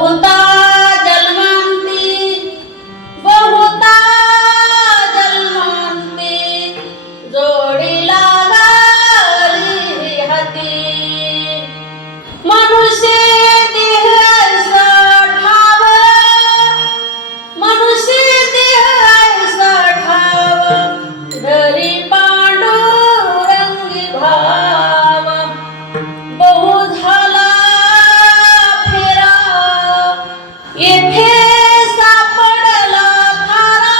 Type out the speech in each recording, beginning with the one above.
होता जन्मांती बहुता जन्मांती जोडीला लागली हाती मनुष्य देह ऐसा ठाव मनुष्य देह ऐसा ठाव धरी पांडुरंगी भाव बहु झाला फेरा येथे सापडला थारा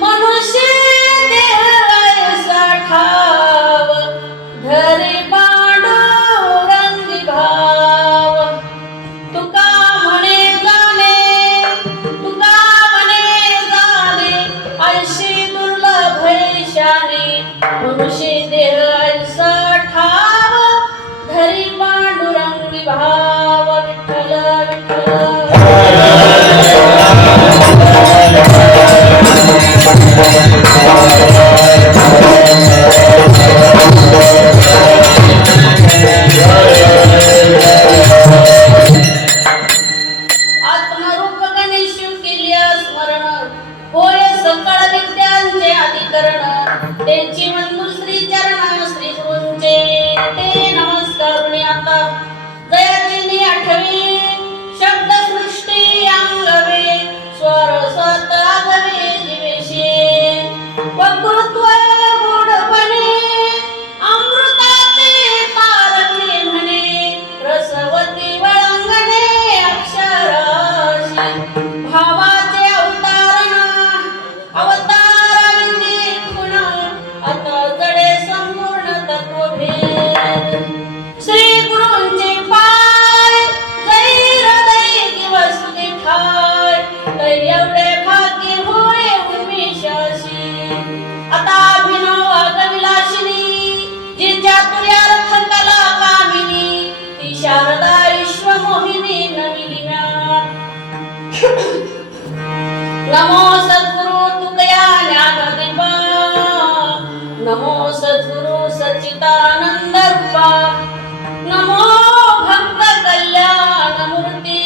मनुष्य देह ऐसा ठाव धरी पांडुरंगी भाव तुका म्हणे जाणे ऐशी दुर्लभ शाने मनुष्य देह ऐसा ठाव धरी पांडुरंगी भाव विठ्ठल आत्मरूप गणेश केली स्मरण होय सकळ विद्यांचे अधिकरण त्यांची वंदू श्री चरण श्री गुरूंचे ते नमस्कारुणी आता जयाचिनी आठवी शब्द सृष्टी अंगवे स्वर स्वत आगवे जीवेशे वक्तृत्व गुढपणे अमृताते तारके म्हणे रसवती वळंगणे अक्षराशी भावाचे अवतारांची खुण आता जडे संपूर्ण तत्वभेद श्री गुरूंचे पाय जय हृदय दिवसुती ठाय तर एवढे भाग्य होय उमेशाशी आता अभिनव अगविलाशिनी जी चातुर्यार्थ कला कामिनी ती शारदा विश्वमोहिनी नमिलिना नमो सद्गुरु तुकया ज्ञानदीपा नमो सद्गुरु सच्चिदानंद रूपा नमो भक्त कल्याण मूर्ती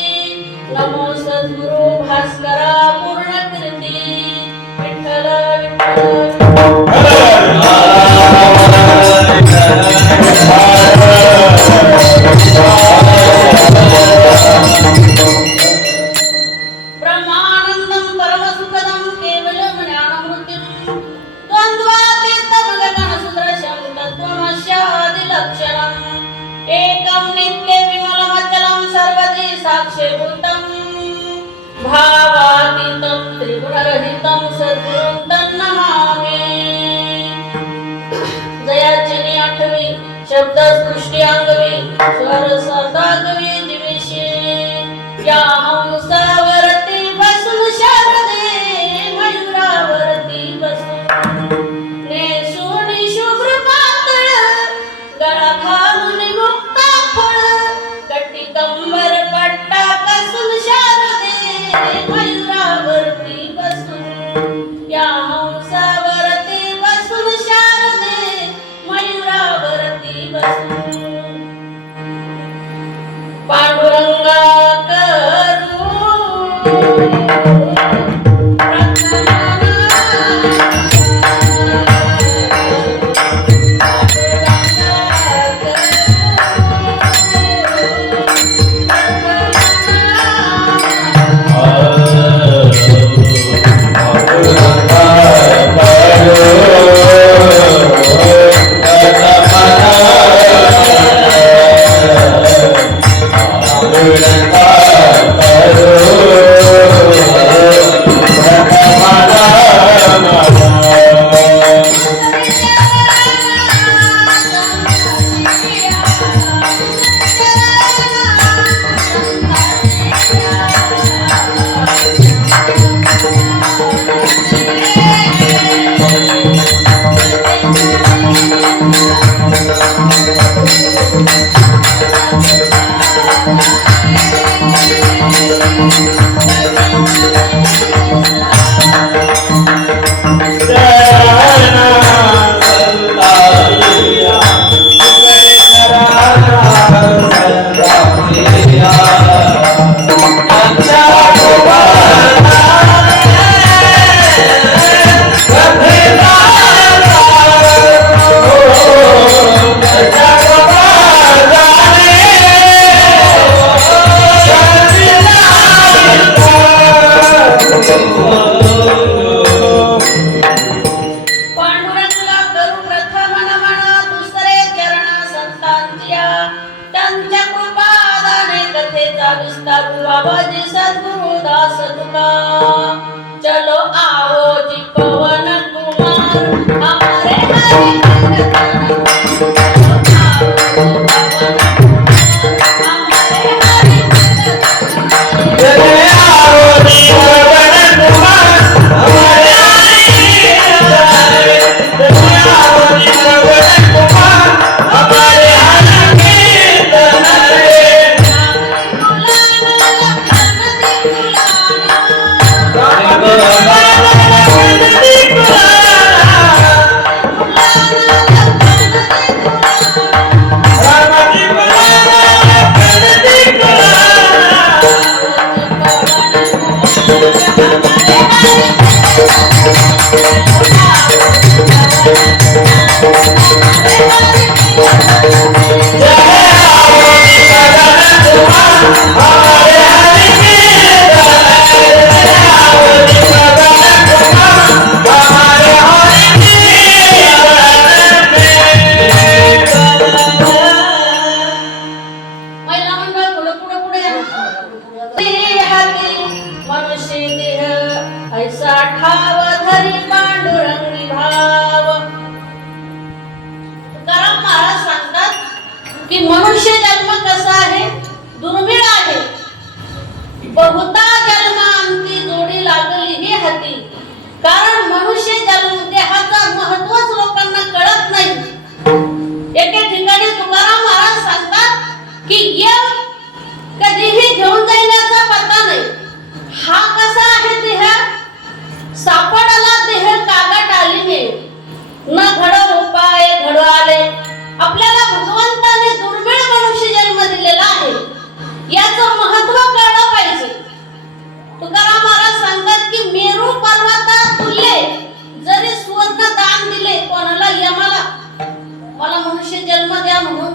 नमो सद्गुरु भास्करा पूर्ण कीर्ती विठ्ठल ब्रह्मानंदं परमसुखदं केवलं ज्ञानमूर्तिं द्वन्द्वातीतं गगनसदृशं तत्त्वमस्यादिलक्षणम् एकं नित्यविमलमचलं सर्वधी साक्षीभूतं भावातीतं त्रिगुणरहितं सद्गुरुं तन्नमामि जयाचिनी आठवी शब्द सृष्टी अंगवी स्वर सदागवी जीवेशे या हंसावरती बसून शारदे मयुरावरती बसून नेसून शुभ्र पातळ गळा घालून मुक्ता फळ कटी कंबर पट्टा कसून शारदे मयुरावरती बसून या हंसावरती बसून शारदे मयुरावरती बसून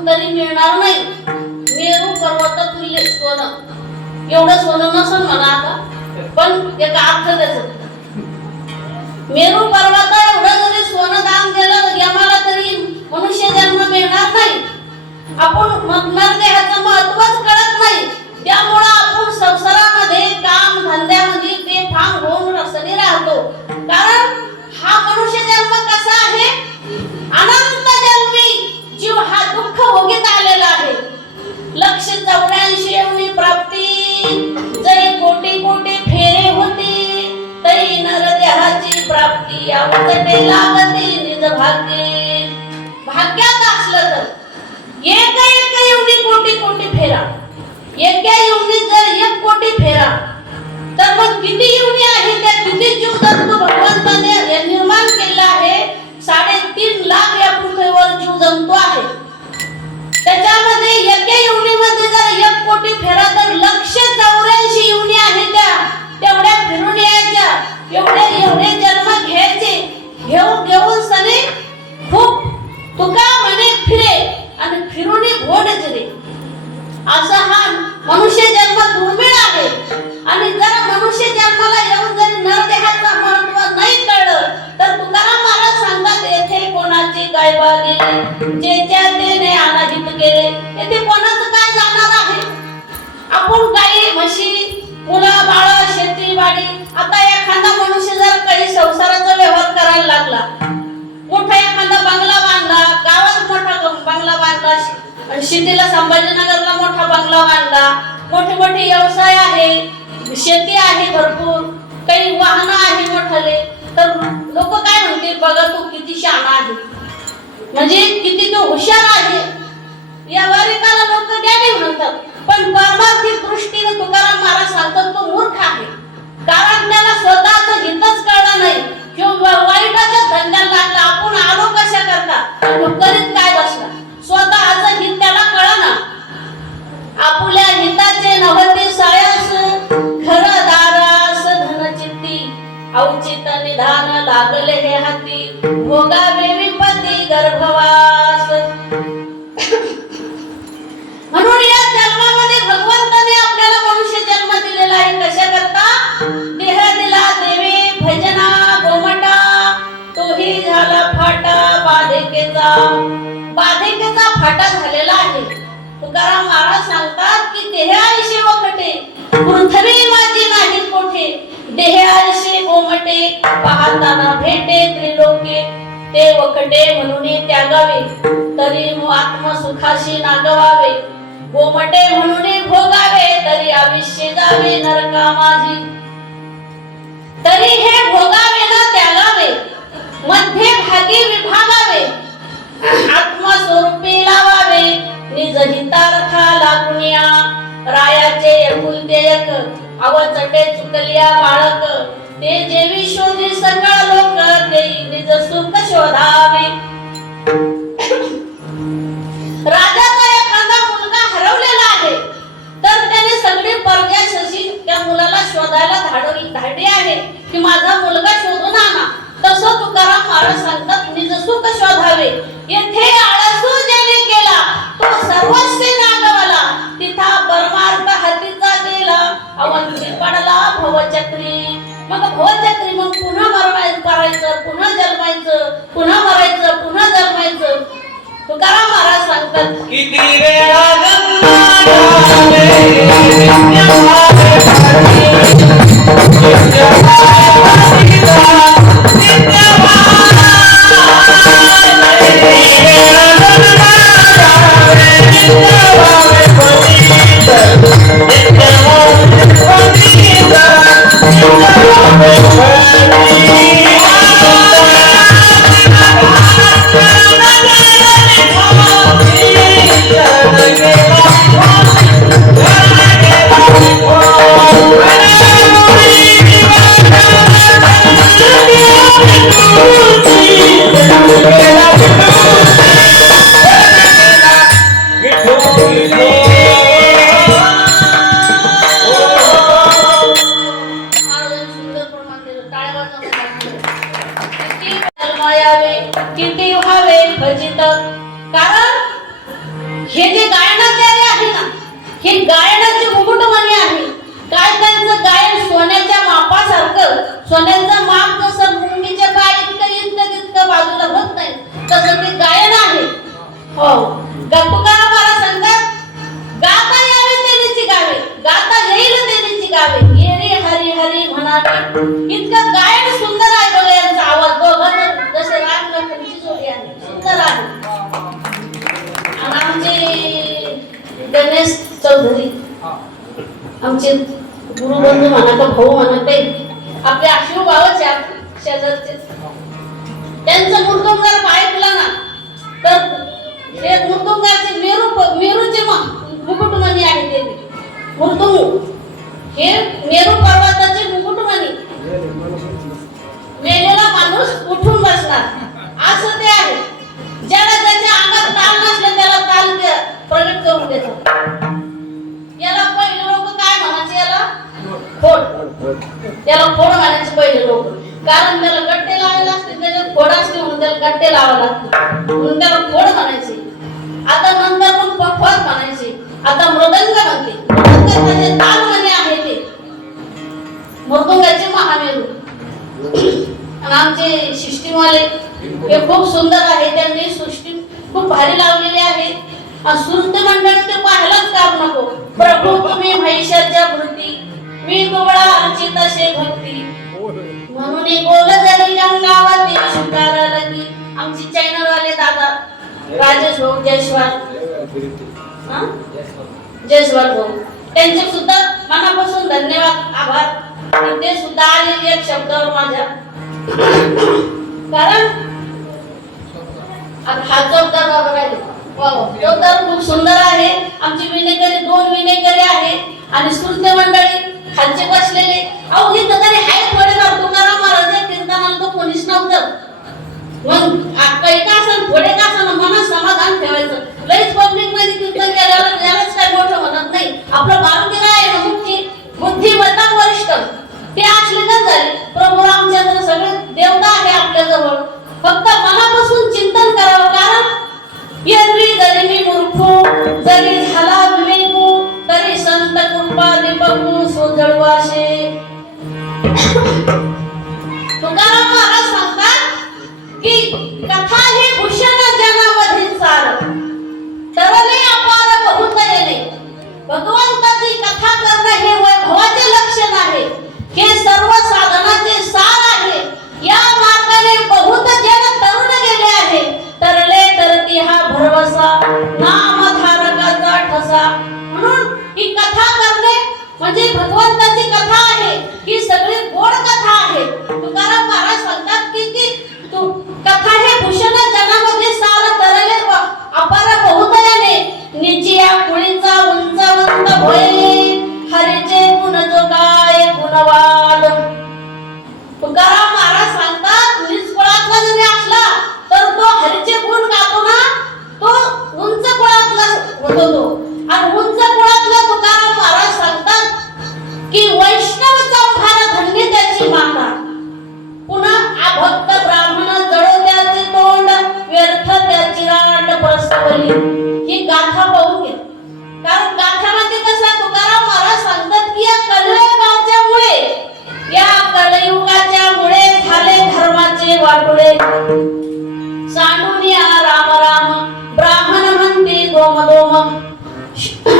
तरी मिळणार नाही. मेरू पर्वतातुल्य सोनं, एवढं सोनं नसन म्हणा आता, पण एक अर्थ त्याचं. मेरू पर्वता एवढं जरी सोनं दान केलं यमाला तरी मनुष्य जन्म मिळणार नाही. आपण मरणार देहाचं महत्वच कळत नाही. त्यामुळं आपण संसारामध्ये काम धंद्यामध्ये बेफाम होऊन रसने राहतो. कारण हा मनुष्य जन्म कसा आहे, अनंत जन्मी जीव हा दुःख भोगीत आलेला आहे. 184 एवढी प्राप्ती जै कोटी कोटी फेरे होती, तै नरदेहाची प्राप्ती अवतटे लागते निज भाग्ये. भाग्यात असलं तर एक एवढी कोटी कोटी फेरा, एका एवढी जर 1 कोटी फेरा, तर मग किती एवढी आहे, त्या किती जीव जंतू भगवंताने निर्माण केला आहे. 3.5 लाख या पृथ्वीवर जीव जंतू आहे. त्याच्यामध्ये एका एवढीमध्ये जर 1 कोटी फेरा, तर 184 एवढी आहे. तेवढ्या फिरून यायच्या, एवढे जन्म घ्यायचे. घेऊन सने खूप तुका म्हणे फिरे आणि फिरूनी भोडच रे. असा हा मनुष्य जन्म दुर्मिळ आहे. आणि जर मनुष्य जन्माला येऊन जरी नरदेहाचं महत्व नाही कळलं, तर तुकाराम महाराज सांगतात, येथे कोणाची काय बागे जेच्या तेने अनाहित केले. येथे कोणाचं काय जाणार आहे. आपण गाई म्हशी मुलं बाळ शेतीवाडी, आता एखादा मनुष्य जर काही संसाराचा व्यवहार करायला लागला, मोठा एखादा बंगला बांधला, गावात मोठा बंगला बांधला, शेतीला संभाजीनगरला मोठा बंगला बांधला, मोठे मोठे व्यवसाय आहे, शेती आहे भरपूर, काही वाहनं आहे मोठाले, तर लोक काय म्हणतील, बघा तू किती शहाणा आहे, म्हणजे किती तो हुशार आहे. या वारिकाला लोक द्यावे म्हणतात, पण परमार्थिक दृष्टीने तुकाराम महाराज सांगतात तो मूर्ख आहे. कारण त्याला स्वतःचं हितच कळलं नाही किंवा वाईटाच्या धंद्याला लागला. आपण आलो कशा करता, करीत काय बसला, स्वतःचं हित त्याला कळना. आपुल्या हिताचे नव्हते सायास, घरदारास धनचित्ती, औचित निधान लागले हे हाती, भोगावे विपत्ती गर्भवास. म्हणून या जन्मामध्ये भगवंताने आपल्याला मनुष्य जन्म दिलेला आहे. कशा करता, देह दिला देवे भजना गोमटा, तोही झाला फाटा बाधिकेचा. बाधिकेचा फाटा झालेला आहे. तुकाराम महाराज सांगतात की देह आळशी वखटे, पृथ्वी माझी नाही कोठे, देह आळशी गोमटे, पाहताना भेटे त्रिलोके, ते वखटे म्हणून त्यागावे, तरी आत्मसुखाशी नागवावे, गोमटे म्हणून भोगावे, तरी आयुष्य जावे नरका माझी. तरी हे भोगावे ना त्यागावे, मध्ये भागी विभागावे, आत्मस्वरूपी लावावे, निज हितार्था लागुनिया. रायाचे एकुलते एक, अवचटे चुकलिया बाळक, ते जेवी शोधी सगळ लोक, ते निज सुख शोधावे. राजाचा एखादा मुलगा हरवलेला आहे, तर त्याने सगळी प्रजा शशी त्या मुलाला शोधायला धाडली आहे की माझा मुलगा शोधून आणा. तसं तुकाराम महाराज सांगतात, निज सुख शोधावे. येथे आळसू ज्याने केला, तो सर्वस्व नागवला, तिथा परमार्थ हातीचा गेला, अवंती पडला भवचक्री. मग भवचक्री, मग पुन्हा मरायचं, पुन्हा जन्मायचं, पुन्हा मरायचं, पुन्हा जन्मायचं. तुकाराम महाराज सांगतात, किती वेळा किती व्हावे खचित. कारण हे जे गायनाचार्य आहे ना, हे गायनाचे मुकुटमणी आहे. काय त्यांचं गायन सोन्याच्या मापासारखं, सोन्याचं माप जसं मुंगीच्या पाय इतकं बाजूला होत नाही, तसं ते गायन आहे. हो, तुकाराम महाराज सांगतात, गाता यावे तेनीची गावे, गाता येईल तेनीची गावे, ये रे हरी हरी म्हणावे. इतकं गायन सुंदर आहे बघा यांचा आवाज. दोघं जसे राम लखनची जोडी आहे, सुंदर आहे. आणि आमचे गणेश चौधरी, आमचे गुरुबंधू म्हणा का भाऊ म्हणा, काही आपले आशू भावच शेजारचे, त्यांचं मृदुंग जर ऐकला ना तर ते मृदुंगाचे मेरूचे मुकुटमणी आहे. ते मृदुंग हे मेरू पर्वताचे मुकुटमणी. मेलेला माणूस उठून बसणार असं ते आहे. ज्याला त्याच्या अंगात ताल नसले त्याला ताल प्रगट करून देतात. याला पहिले लोक काय म्हणायचे, याला खोड, त्याला खोड म्हणायचे पहिले लोक. कारण त्याला गट्टे लावायला असते, त्याच्यात खोड असते म्हणून त्याला गट्टे लावायला लागते, म्हणून त्याला खोड म्हणायचे. आता नंतर मग पखवाज म्हणायचे, आता मृदंग म्हणते. मृदंगाचे ताल म्हणे आहे ते मृदंगाचे महामेरू. आणि आमचे सिस्टीमवाले हे खूप सुंदर आहे, त्यांनी सृष्टी खूप भारी लावलेली आहे. सुरते मंडळी ते पाहायलाच काम नको. प्रभू तुम्ही महिषाच्या भृती, मी दुबळा अर्चित असे भक्ती, म्हणून बोल जरी अंगावरती स्वीकारायला की. आमची चॅनल वाले दादा राजेश भाऊ जयस्वाल भाऊ, त्यांचे सुद्धा मनापासून धन्यवाद, आभार. ते सुद्धा आलेले एक शब्दावर माझ्या, कारण हा चौकदार बाबा राहिले. चौकदार खूप सुंदर आहे. आमची विनेकरी 2 विनेकरी आहे आणि श्रुते मंडळी खालचे बसलेले. अहो इथं तरी हाय थोडे ना, तुकाराम महाराज कीर्तनाला तो कोणीच नव्हतं. मग काही का असं थोडे का असं मनात समाधान ठेवायचं. लईच पब्लिक मध्ये कीर्तन केल्यावर यालाच काय मोठं म्हणत नाही. आपलं बालकीला आहे ना, बुद्धिमत्ता वरिष्ठ ते आश्लिकच झाले. प्रभू रामचंद्र सगळे देवता आहे आपल्या जवळ. फक्त मनापासून चिंतन करावं. कारण एरवी जरी मी मूर्ख जरी झाला विवेकू, तरी संत कृपा दीपकू सोजळवाशे. तुकाराम महाराज सांगतात की कथा ही भूषण जनामध्ये सार, तरले अपार बहुत येणे. भगवंताची कथा करणं हे वैभवाचे लक्षण आहे. हे सर्व साधनाचे सार आहे. या मार्गाने बहुत जन तरुण गेले आहे. तरले तरती हा भरवसा, नामधारकाचा ठसा. म्हणून ही कथा करणे म्हणजे भगवंताची कथा आहे. ही सगळी गोड कथा आहे. तुकाराम महाराज सांगतात की कथा हे भूषण जनामध्ये सार, तरले अपार बहुतयाने. निचिया कुळीचा उंचावंत भोये, हरीचे गुण जो काय गुणवाद. तुकाराम महाराज सांगतात निष्कुळातला जरी असला तर तो हरीचे गुण गातो ना, तो उंच कुळातला होतो तो. आणि उंच कुळातला तुकाराम महाराज सांगतात की वैष्णव चौभार धन्य त्याची माता. पुन्हा अभक्त ब्राह्मण जळो त्याचे तोंड, व्यर्थ त्याची राट प्रसवली. ही गाथा पाहून घ्या. कारण गाथामध्ये कसं तुकाराम महाराज सांगतात की या कलियुगाच्या मुळे, या कलियुगाच्या मुळे झाले धर्माचे वाटोळे. सांडूनिया राम राम, ब्राह्मण म्हणते दोम दोम.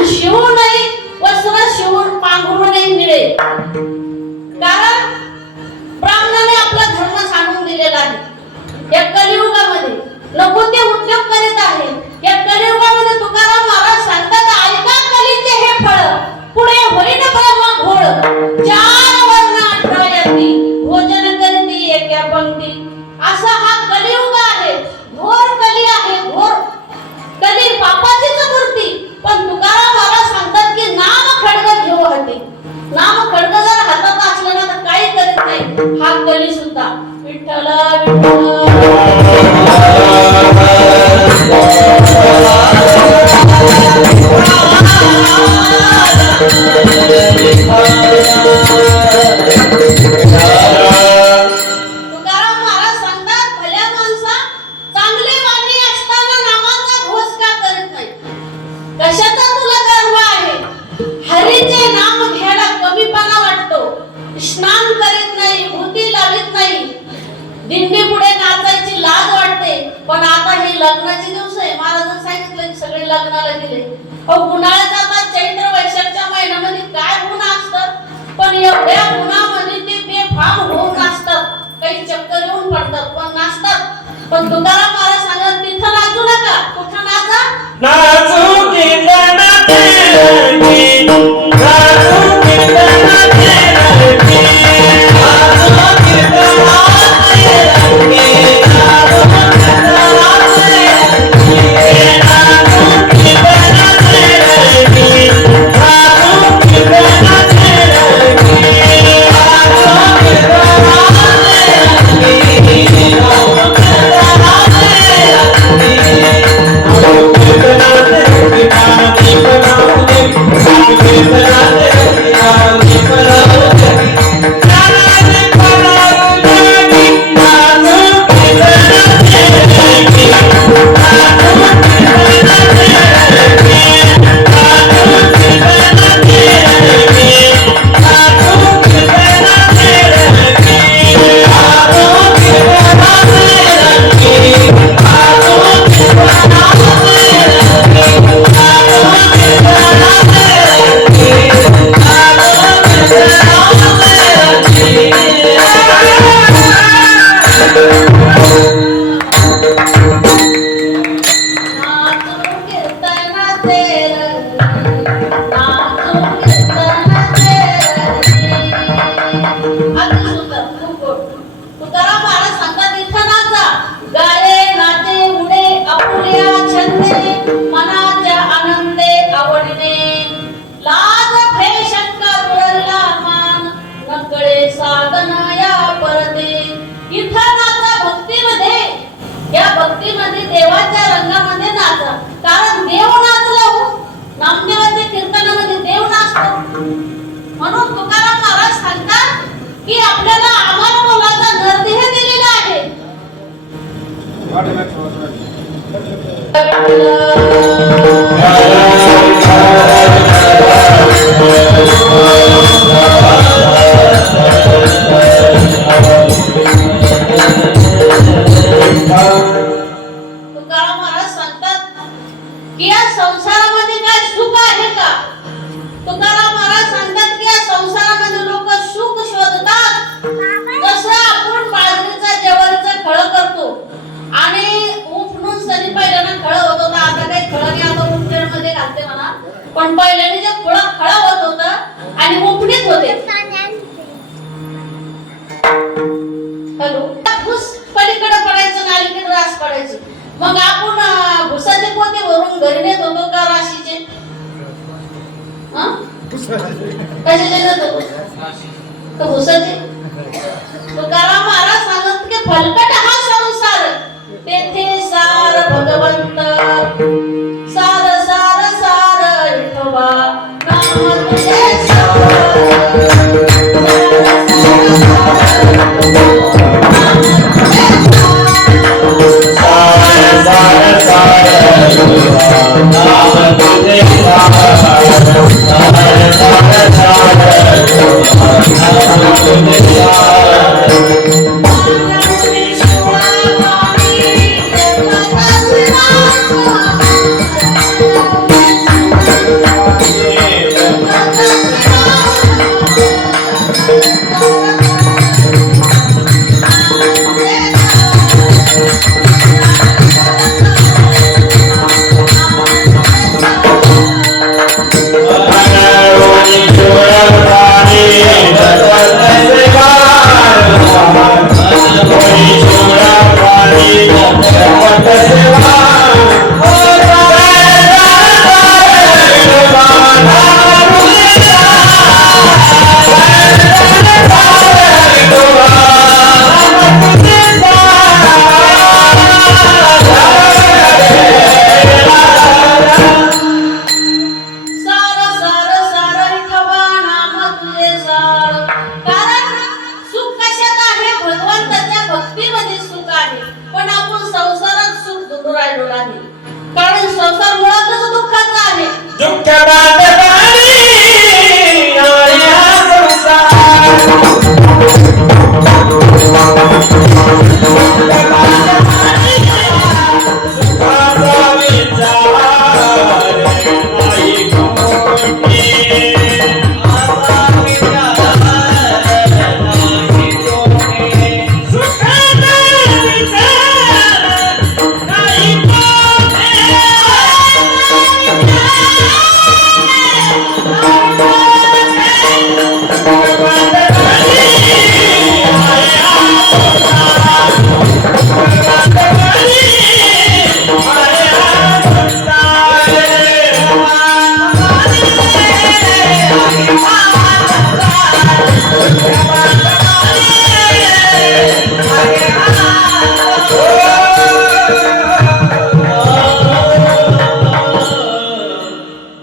शिवू नाही वस्त्र शिवून पांघरून नाही मिळे. कारण ब्राह्मणाने आपला धर्म सांगून दिलेला आहे. या कलियुगामध्ये नको ते उद्योग करीत आहे. या कलियुगामध्ये तुकाराम महाराज सांगतात ऐका कलीचे हे फळ, पुढे होईन ब्रह्म घोळ. 4 वर्ण 18 यती, भोजन करती एका पंक्ती. असा हा कलियुग आहे. घोर कली आहे. घोर कली पापाचीच मूर्ती. पण तुकाराम महाराज सांगतात की नाम खड्ग घेऊ हाती. नाम खड्ग जर हातात असलं ना तर काही करत नाही. हा कली सुद्धा विठ्ठल विठ्ठल दिंडी पुढे नाचायची लाज वाटते, पण आता हे लग्नाचे दिवस आहे. महाराजांनी सांगितलं की सगळे लग्नाला गेले. उन्हाळ्यात आता चैत्र वैशाखच्या महिन्यामध्ये काय ऊन असतात, पण एवढ्या उन्हामध्ये ते बेफाम होऊन नाचतात. काही चक्कर येऊन पडतात पण नाचतात. पण तुकाराम महाराज सांगत तिथं नाचू नका. कुठं नाचा? नाचू कीर्तन तेरकी, नाचू कीर्तन तेरकी, नाचू कीर्तन तेरकी, नाचू कीर्तन तेरकी, नाचू कीर्तन तेरकी, नाचू कीर्तन तेरकी, नाचू देवाच्या रंगामध्ये नाचा. कारण देव नाचला हो. नामदेवाच्या कीर्तनामध्ये देव नाचतो. म्हणून तुकाराम महाराज सांगतात की आपल्याला आम्हाला मोलाचा नरदेह दिलेला आहे. तुकाराम महाराज सांगतात की या संसारामध्ये काय सुख आहे का? तुकाराम महाराज सांगतात की या संसारामध्ये लोक सुख शोधतात. जसं आपण बाजरीचा ज्वारीचा खळ करतो आणि उपणून सनी पहिल्यानं खळ होत होता. आता काही खळ नाही, आता उपणेमध्ये घालते म्हणा. पण पहिल्याने जे खळ होत होतं आणि उपणीत होते. हॅलो, भूस पलीकडे पडायचं आणि अलीकडे रास पडायचं. मग आपण भुसाचे पोते भरून घरी नेत होतो का राशीचे? कशाचे नेत होतो? तर भुसाचे. तुकाराम महाराज सांगत की फलकट हा संसार, तेथे सार भगवंत, सार सार सार विठोबा, नाम तुझे सार. दुःख सुखाचा विचार नाही कोणी. सुखाचा विचार नाही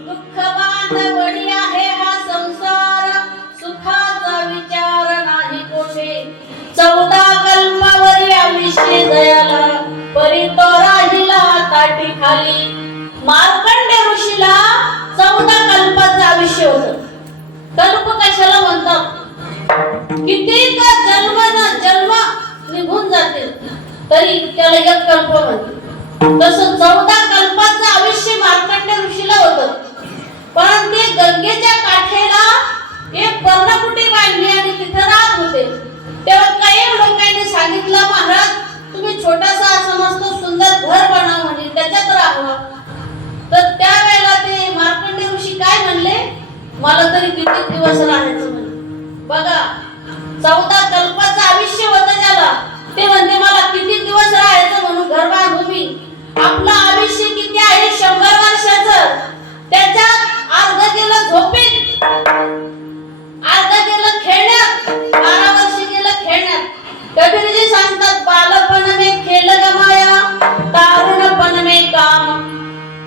दुःख बांधवडी आहे हा संसार, सुखाचा विचार नाही कोठे. 14 कल्पावरी आयुष्य दयाला, परी तो राहिला ताटी खाली. मार्कंडे ऋषीला 14 कल्पाचं आयुष्य होतं. कल्प कशाला म्हणतात? किती का जन्म ना जन्म निघून जातील तरी त्याला एक कल्प म्हणतात. तसं 14 कल्पाचं आयुष्य मार्कंडे ऋषीला होतं. पण ते गंगेच्या काठेला एक पर्णकुटी बांधली आणि तिथे राहत होते. तेव्हा काही लोकांनी सांगितलं, महाराज तुम्ही छोटासा असं मस्त सुंदर घर बनवा म्हणे, त्याच्यात राहावं. तर त्यावेळेला ते मार्कंडे ऋषी काय म्हणले, मला तरी किती दिवस राहायचं म्हणे. बघा 14 कल्पाचं आयुष्य होतं त्याला. ते म्हणते मला किती दिवस राहायचं म्हणून घर बांधू मी. आपलं आयुष्य किती आहे? 100 वर्षाचं. त्याच्यात अर्ध गेलं झोपेत, अर्ध गेलं खेळण्यात, 12 वर्ष गेलं खेळण्यात. कबीरजी सांगतात, बालपण में खेल गमाया, तारुणपण में काम,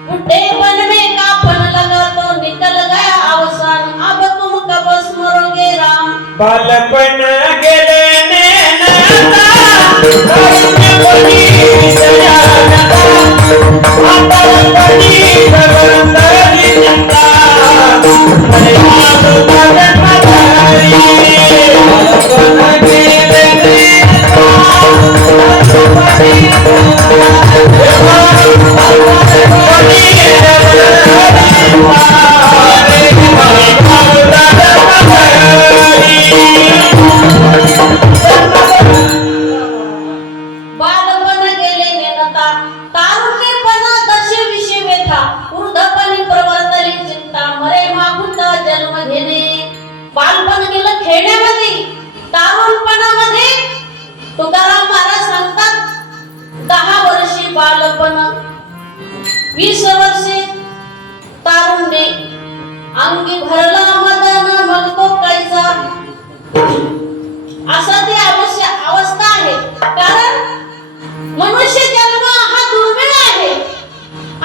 बुढ़ेपन में कापन लगा तो निकल गया अवसान, अब तुम कब स्मरोगे राम. बालपण गेले नेनता, तारुण्यपणी सयानता, म्हातारपणी जगंदरी चिंता, अरे आज बदन म्हातारी. बालपण गेले नेनता, तारुण्यपणी बालपण गेले नेनता, तारुण्यपण दशे विषय व्यथा, वृद्धपणी प्रवर्तली चिंता, मरे मागुता जन्म घेणे. बालपण गेलं खेळण्यामध्ये, तारुणपणामध्ये. तुकाराम महाराज सांगतात, 10 वर्षे बालपण, 20 वर्षे तारुण्य, अंगी भरला मदन मग तो कैसा. असा ती अवस्था आहे. कारण मनुष्य जन्म हा दुर्मिळ आहे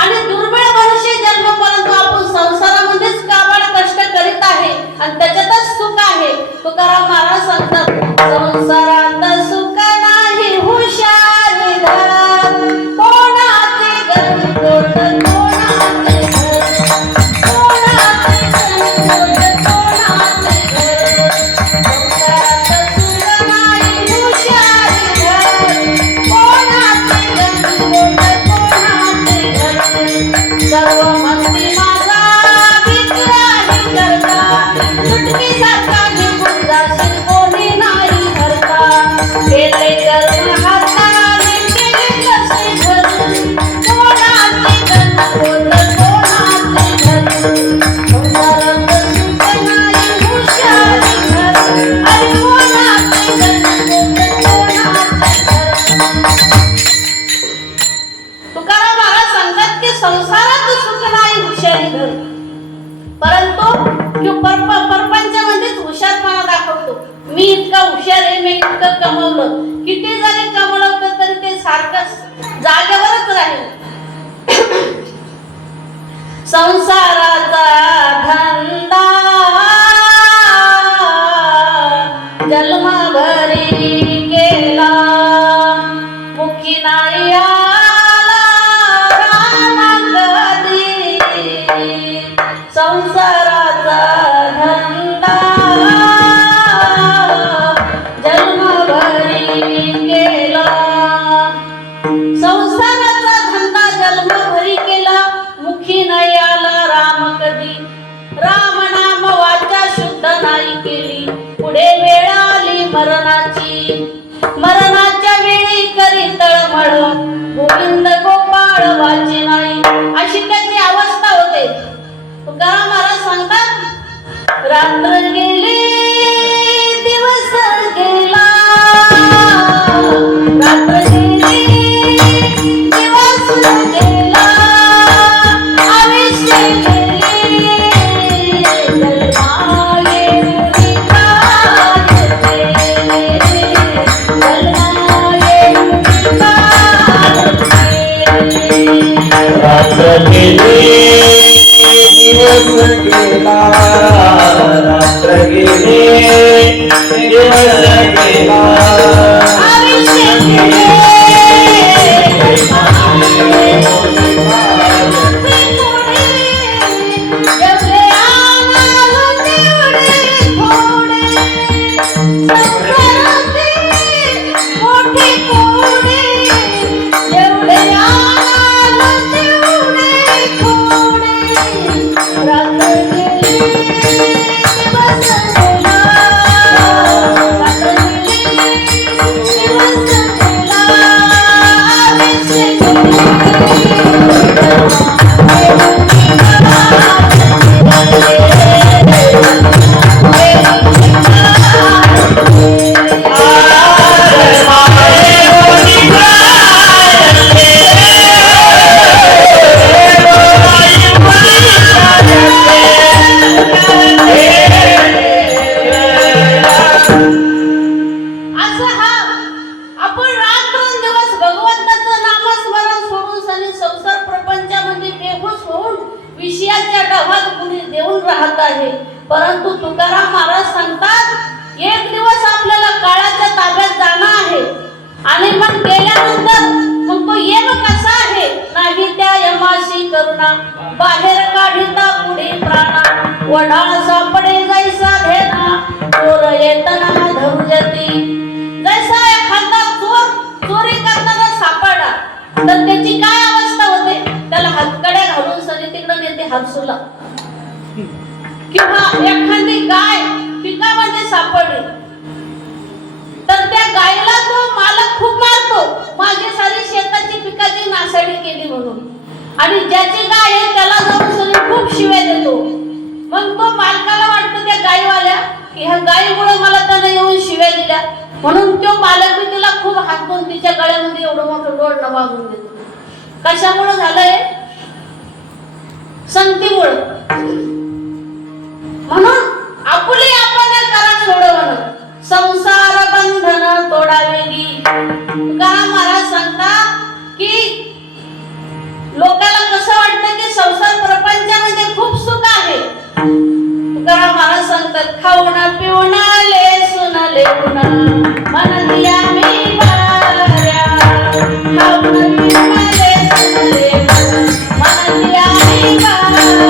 आणि दुर्मिळ मनुष्य जन्म, परंतु आपण संसारामध्येच काबाड कष्ट करीत आहे आणि त्याच्यातच सुख आहे. तुकाराम महाराज सांगतात, संसारात सुख नाही हुशारी धर, कोणाचे गणगोट कोणाचे घर, कोणाचे गणगोट कोणाचे घर. संसारात सुख नाही हुशारी धर, कोणाचे गणगोट कोणाचे घर. सर्व म्हणते माझा विग्रही करता, चुटकी सारखा निघून जाशील कोणी नाही धरता. केले कर्म हाताने केले कसे धरून, कोणाचे गणगोट कोणाचे घर. संसारात सुख नाही हुशारी धर, अरे कोणाचे गणगोट कोणाचे घर. तुकाराम महाराज सांगतात की संसारात सुख नाही हुशारी धर, परंतु परपंचामध्येच हुशारपणा दाखवतो. मी इतका हुशार आहे, मी इतकं कमवलं. किती जरी कमवलं तरी ते सारखं जागेवरच राहील. संसाराचा धंदा जन्मभरी केला, मुखी नाही आला राम कधी. संसाराचा धंदा जन्मभरी केला, चिंता नाही केली. पुढे वेळ आली मरणाची, मरणाच्या वेळी करी तळमळ, गोविंद गोपाळ वाचे नाही. अशी त्याची अवस्था होते. तुकाराम महाराज सांगतात, रात्र गेली दिवस गेला, रात्र गेली दिवस गेला, आयुष्य गेली जन्माये विकास केले, जन्माये विकास केले. रात्र गेली दिवस गेला, रात्र गेली दिवस गेला, आयुष्य गेले जेवढे आम्हाला तेवढे थोडे, संसाराचे मोठे कोडे, जेवढे आम्हाला तेवढे थोडे. रात्र गेली दिवस गेला, रात्र गेली दिवस गेला, आयुष्य असं हा आपण रात्रंदिवस भगवंताचं नामस्मरण सोडून आणि संसार प्रपंचामध्ये बेहोश होऊन विषयाच्या डहात कुणी देऊन राहत आहे. परंतु तुकाराम महाराज सांगतात, एक दिवस आपल्याला काळाच्या ताब्यात जाणं आहे आणि मग गेल्यानंतर मग तो येम कसा आहे, नाही त्या यमाशी करुणा, बाहेर काढिता पुढे प्राणा, वडाळ सापडे जैसा धेना, चोर येतना धरुजती. जैसा एखादा चोर चोरी करताना सापडला तर त्याची काय अवस्था होते, त्याला हातकड्या घालून सनी तिकडे नेते हातसूला. किंवा एखादी गाय पिकामध्ये सापडली तर त्या गायला तो मालक खूप मारतो, माझी सारी शेताची पिकाची नासाडी केली म्हणून. आणि ज्याची गाय आहे त्याला जाऊन सनी खूप शिव्या देतो. मग तो मालकाला वाटतं त्या गायवाल्या की ह्या गायीमुळे मला त्यानं येऊन शिव्या दिल्या, म्हणून तो मालक बी तिला खूप हातून तिच्या गळ्यामध्ये एवढं मोठं डोळणं वागून देतो. कशामुळे झालंय? संगतीमुळे. म्हणून आपुले आपण करा सोडवणं, संसार बंधन तोडावेगी. तुकाराम महाराज सांगतात की लोकांना कसं वाटतं की संसार प्रपंचामध्ये खूप सुख आहे. तुकाराम महाराज सांगतात, खाऊन पिऊन लेसून लेऊन मन दिया मी बाऱ्या, खाऊन पिऊन लेसून लेऊन मन दिया मी बाऱ्या.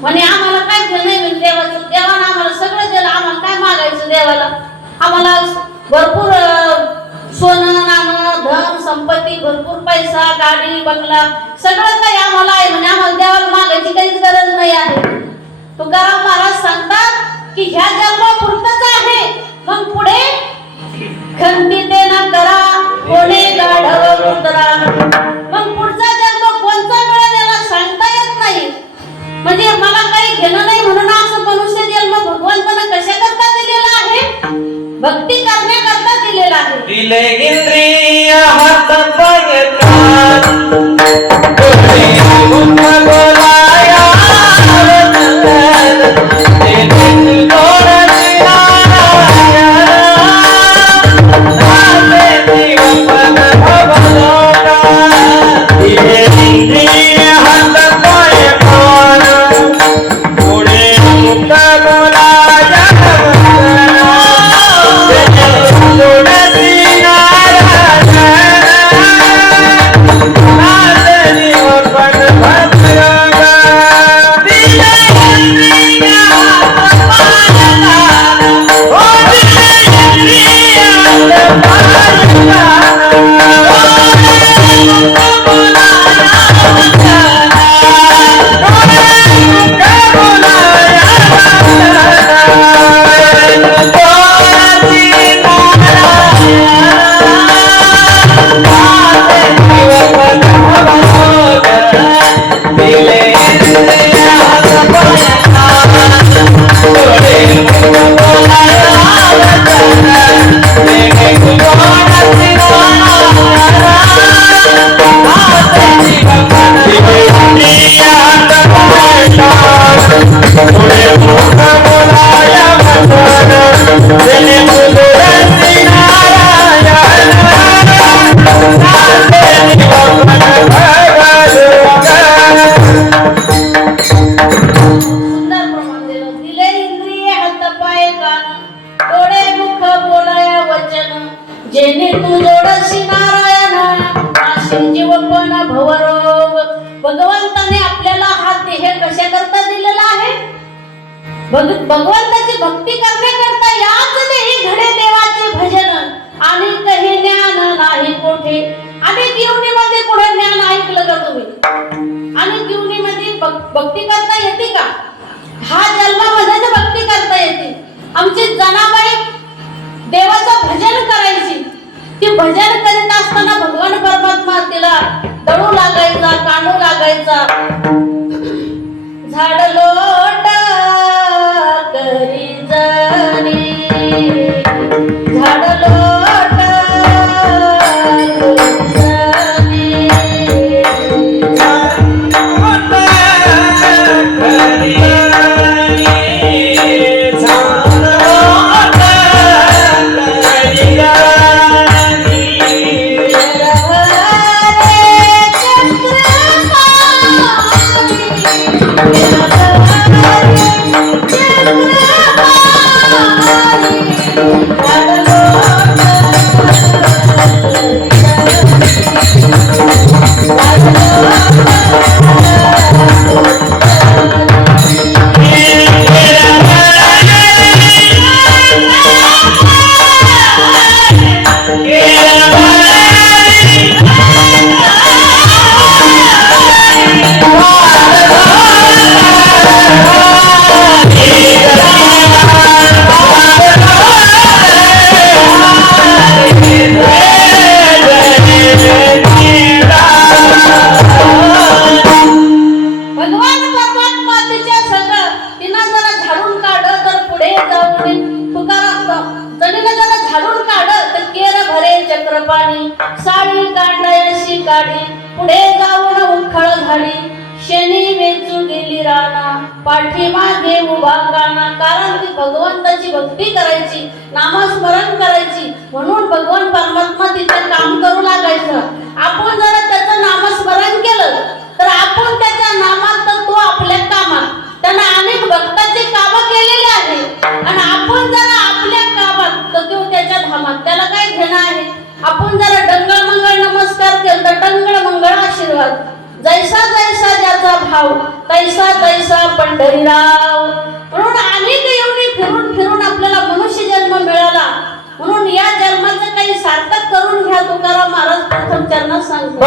म्हणे आम्हाला काय घेणं नाही देवाचं, देवानं आम्हाला सगळं दिलं, आम्हाला काय मागायचं देवाला. आम्हाला भरपूर सोनं नाणं धन संपत्ती, भरपूर पैसा गाडी बंगला सगळं काही आम्हाला आहे, म्हणे आम्हाला देवाला मागायची काहीच गरज नाही आहे. तुकाराम महाराज सांगतात की ह्या जन्मापुरतंच आहे, मग दिले इंद्रिय हात पाय कान डोळे मुख बोलाया दिले डोळ्याची नारायण नामे जीवन भवलोका दिले इंद्रिय हात पाय कान डोळे मुख बोलाया जेणे तू जोडशी नारायण नाशी जीवपण भवरोग. भगवंताने आपल्याला हा देह कशा करता दिलेला आहे? भगवंताची भक्ती करण्याकरता याच देही घडे देवाचे भजन आणि काही ज्ञान नाही कोठे. अनेक जीवनीमध्ये पुढे ज्ञान ऐकलं का तुम्ही? अनेक जीवनीमध्ये भक्ती करता येते का? हा जन्मामध्ये भक्ती करता येते. आमची जनाबाई देवाचं भजन करायची. ती भजन करीत असताना भगवान परमात्मा तिला दळू लागायचा, काढू लागायचा. झाड लोट करी जणी, झाड लोट साडी कांडायशी काढी पुढे जाऊन उखळ झाली. शनी वेचू गेली राणा पाठीमागे उभा काना. कारण ती भगवंताची भक्ती करायची, नामस्मरण करायची, म्हणून भगवान परमात्मा तिथं काम करू लागायचं. आपण जर त्याचं नामस्मरण केलं तर आपण त्याच्या नामात तर तो आपल्या कामात. त्यानं अनेक भक्ताची कामं केलेली आहे आणि आपण जर आपल्या कामात तर तो त्याच्या धामात. त्याला काय घेणं आहे? आपण जरा डंगळ मंगळ नमस्कार केला तर टंगळ मंगळ आशीर्वाद. जैसा जैसा ज्याचा भाव तैसा तैसा पंढरीराव. म्हणून अनेक योनी फिरून फिरून आपल्याला मनुष्य जन्म मिळाला. म्हणून या जन्माचं काही सार्थक करून घ्या. तुकाराम महाराज प्रथम चरणात सांगतो.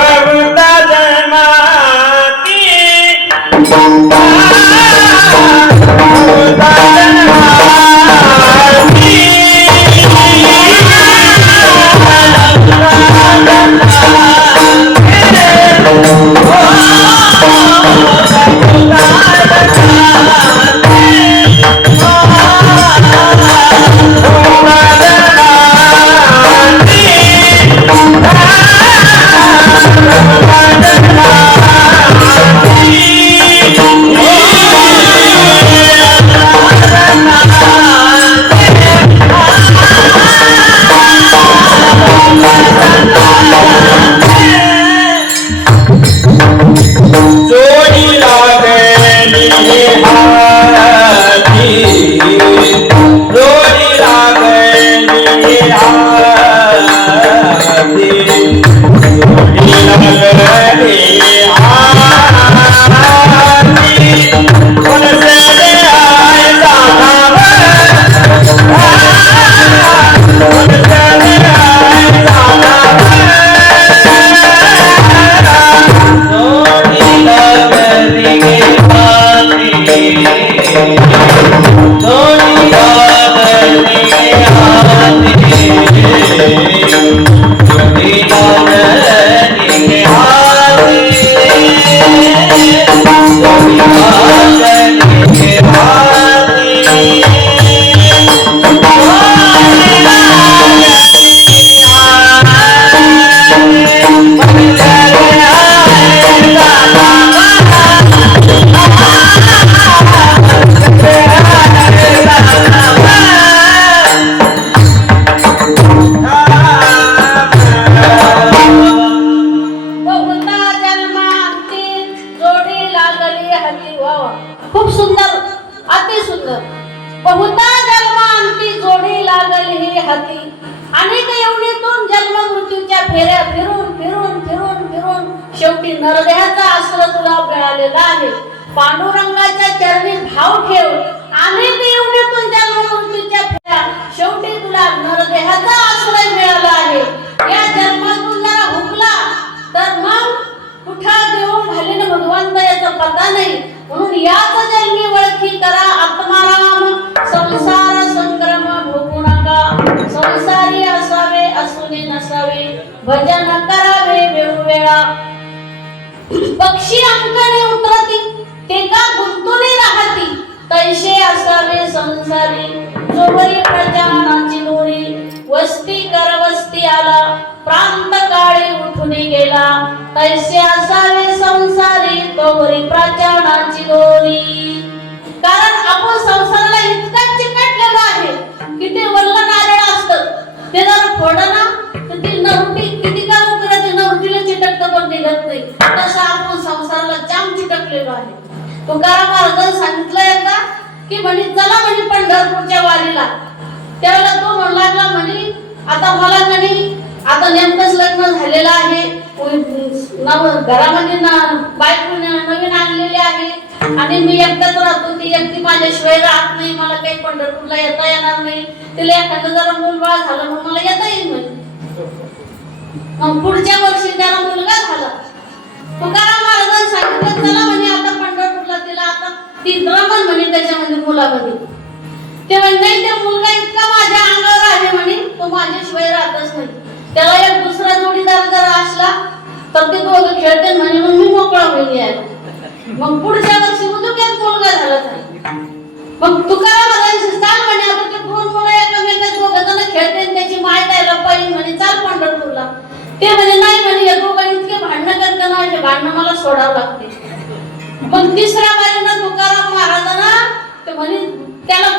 Yeah. हाती. वा वा, खूप सुंदर, अति सुंदर. बहुता जन्मांती जोडी लागल ही हाती. अनेक योनीतून जन्म मृत्यूच्या फेऱ्या फिरून फिरून फिरून फिरून शेवटी नरदेहाचा आश्रय तुला मिळालेला आहे. पांडुरंगाच्या चरणी भाव ठेव. अनेक योनीतून जन्म मृत्यूच्या फेऱ्या, शेवटी तुला नरदेहाचा आश्रय मिळाला आहे. या जन्मातून जरा हुकला तर मग कुठं देऊन घालीन भगवंत याचा पता नाही. म्हणून याच जन्मी ओळखी करा आत्माराम. संसार संक्रम भोगू नका. संसारी असावे असुने नसावे. भजन करावे वेळोवेळा. पक्षी अंकणे उतरती ते का गुंतुनी राहती. तैसे असावे संसारी जोवरी प्रजानाची दोरी. वस्ती कर वस्ती आला प्रांत काळी उठून गेला. तैसे असावे संसारी तोवरी प्रजानाची दोरी. कारण आपण संसाराला इतकं चिकटलेलो आहे की ते वल्ल नारळ असतं, ते जर फोडलं ना तर ती नरुटी किती का उकरायची, नरुटीला चिटकतं पण निघत नाही. तसं आपण संसाराला जाम चिटकलेलो आहे. तुकाराम महाराजांनी सांगितलं एकदा की म्हणे चला म्हणे पंढरपूरच्या वारीला. त्यावेळेला तो म्हणू लागला म्हणे आता मला म्हणे आता नेमकंच लग्न झालेलं आहे. घरामध्ये बायको नवीन आणलेली आहे आणि मी एकटाच राहतो. ती एकटी माझ्याशिवाय राहत नाही. मला काही पंढरपूरला येता येणार नाही. तिला एखादं जरा मूलबाळ झालं मग मला येता येईल म्हणे. मग पुढच्या वर्षी त्याला मुलगा झाला. तुकाराम महाराजांनी सांगितलं चला म्हणे आता पंढरपूरला. तिला आता ती रमण म्हणे त्याच्यामध्ये मुलामध्ये. ते म्हणे नाही, ते मुलगा इतका माझ्या अंगावर आहे म्हणे तो माझ्याशिवाय राहतच नाही. त्याला एक दुसरा जोडीदार जर असला तर ते दोघं खेळते म्हणे मग मी मोकळा होईल यायला. मग पुढच्या वर्षी मुलगा झाला नाही. मग तुकाराम महाराजांनी चाल म्हणे आता ते दोन मुलं एकमेकात दोघं जण खेळते त्याची माय द्यायला पाहिजे म्हणे चाल पंढरपूरला. ते म्हणे नाही म्हणे हे दोघं इतके भांडणं करते ना, हे भांडणं मला सोडावं लागते. मग तिसऱ्या बारीनं तुकाराम महाराजांना ते म्हणे त्याला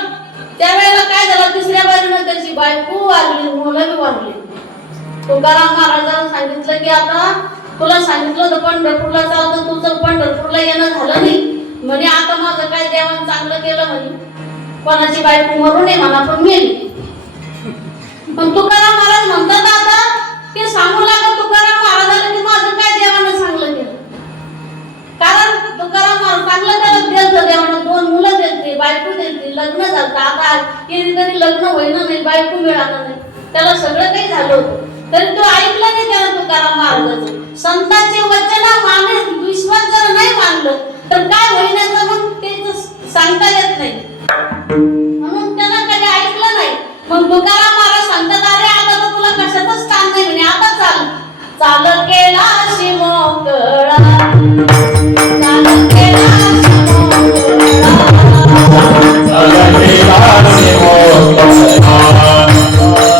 त्यावेळेला काय झालं, तिसऱ्या बारीनं त्याची बायको वारली, मुलं वारली. तुकाराम महाराजांना सांगितलं की आता तुला सांगितलं होतं पंढरपूरला चालतं, तुझं पंढरपूरला येणं झालं नाही म्हणे. आता माझं काय देवानं चांगलं केलं म्हणे. कोणाची बायको मरू नये म्हणा पण मेली. पण तुकाराम महाराज म्हणतात आता ते सांगू लागत तुकाराम महाराजांना की माझं काय देवानं चांगलं केलं. कारण तुकाराम महाराज चांगलं त्याला दिलं देवानं. दोन मुलं दिलते, बायको दिलती, लग्न झालं. आता कधी लग्न होईना नाही, बायको मिळालं नाही, त्याला सगळं काही झालं होतं तरी तो ऐकला नाही त्याला तुकाराम महाराजांचं. संतांचे वचन माने विश्वास जर नाही मानलं तर काय होईनाचं मग ते सांगता येत नाही. म्हणून त्याला कधी ऐकलं नाही. मग तुकाराम महाराज सांगतात अरे आता तर तुला कशातच काम नाही म्हणे. आता चाल चाल केला शिमोकळा. चाल केला शिमोकळा.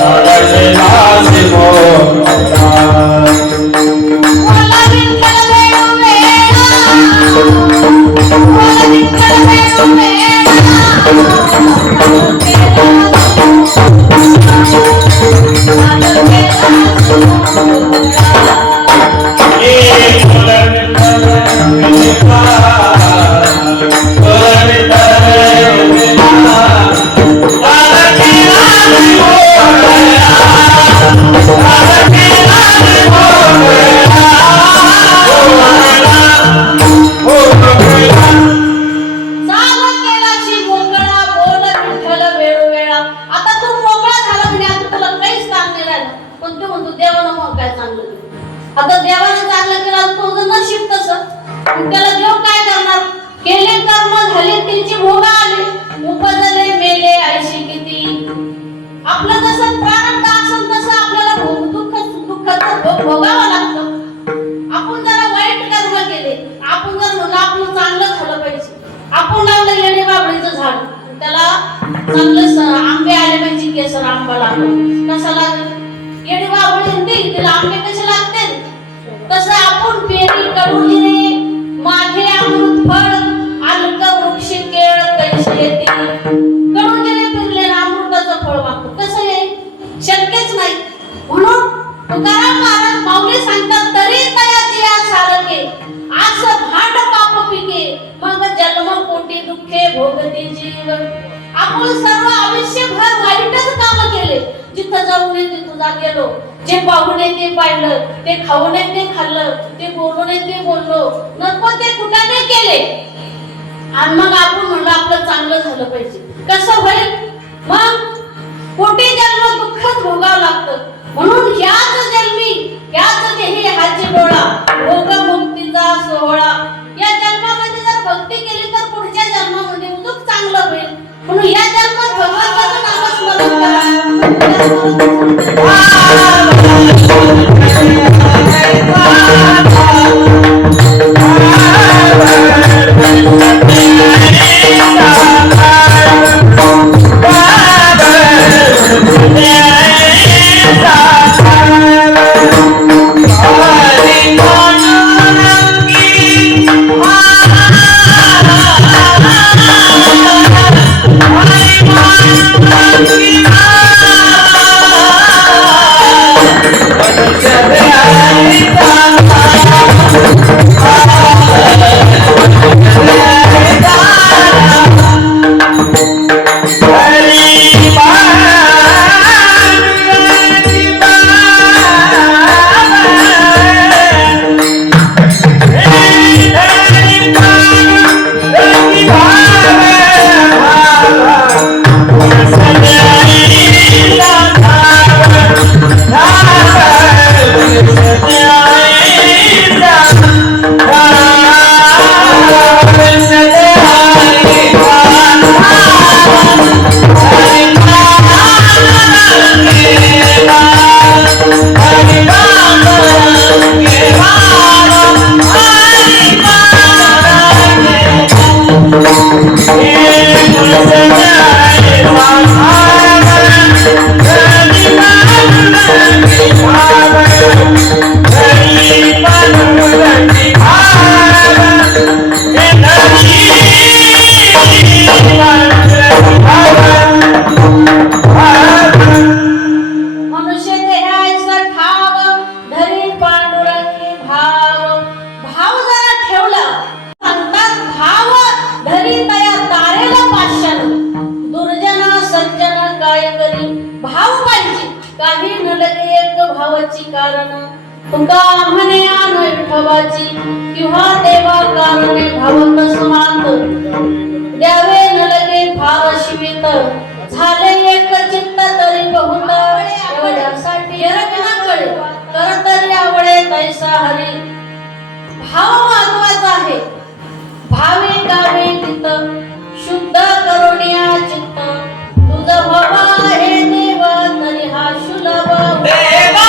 चाल केला शिमोकळा. आता देवाने चांगलं केलं तुझं नशीब तसं. त्याला देव काय करणार. केले कर्म झाले त्याची भोग आले. उपजले मेले ऐशी किती. आपलं जसं प्रारब्ध असेल तसं आपल्याला दुःखाचं भोग भोगावं लागतं. आपण जरा वाईट कर्म केले, आपण जर म्हणलं आपलं चांगलं झालं पाहिजे, आपण लावलं येणे बाबळीचं झाड, त्याला चांगलं आंबे आले पाहिजे, केसर आंबा लागला कसा लागेल. येणे बाबळी तिला आंबे कसे लागते तसं आपण पेरी कडुलिने मागे अमृत फळ अलक वृक्ष केळ कैसे येतील. कडुलिने पिरले ना अमृताचं फळ मागतो कसं येईल, शक्यच नाही. म्हणून तुकाराम महाराज माऊली सांगतात तरी तयाची या सारखे असं भांड पाप पिके मग भोगती जीव. आपण सर्व आयुष्यभर वाईटच काम केले. जिथं जाऊ नये तिथं जा गेलो, जे पाहू नये ते पाहिलं, ते खाऊ नये ते खाल्लं, ते बोलू नये ते बोललो, नको ते कुठाने केले. आणि मग आपण म्हणलं आपलं चांगलं झालं पाहिजे. कसं होईल? मग कोटी जन्म दुःखच भोगावं लागतं. म्हणून ह्याच जन्मी ह्याच देही हाची डोळा भोग मुक्तीचा सोहळा. या जन्मामध्ये जर भक्ती केली तर पुढच्या जन्मामध्ये उदूक चांगलं होईल. म्हणून या जन्मात भगवंताचं नामस्मरण तुका म्हणे आन विठोबाची किंवा देवा कारणे भावत समांत. द्यावे न लगे फार शिवित झाले एक चित्त तरी बहुत. एवढ्यासाठी रचना कळे कर तरी आवडे तैसा हरी. भाव महत्वाचा आहे. भावे गावे चित्त शुद्ध करुणिया चित्त. तुझ भवा हे देव तरी हा शुलभ देवा.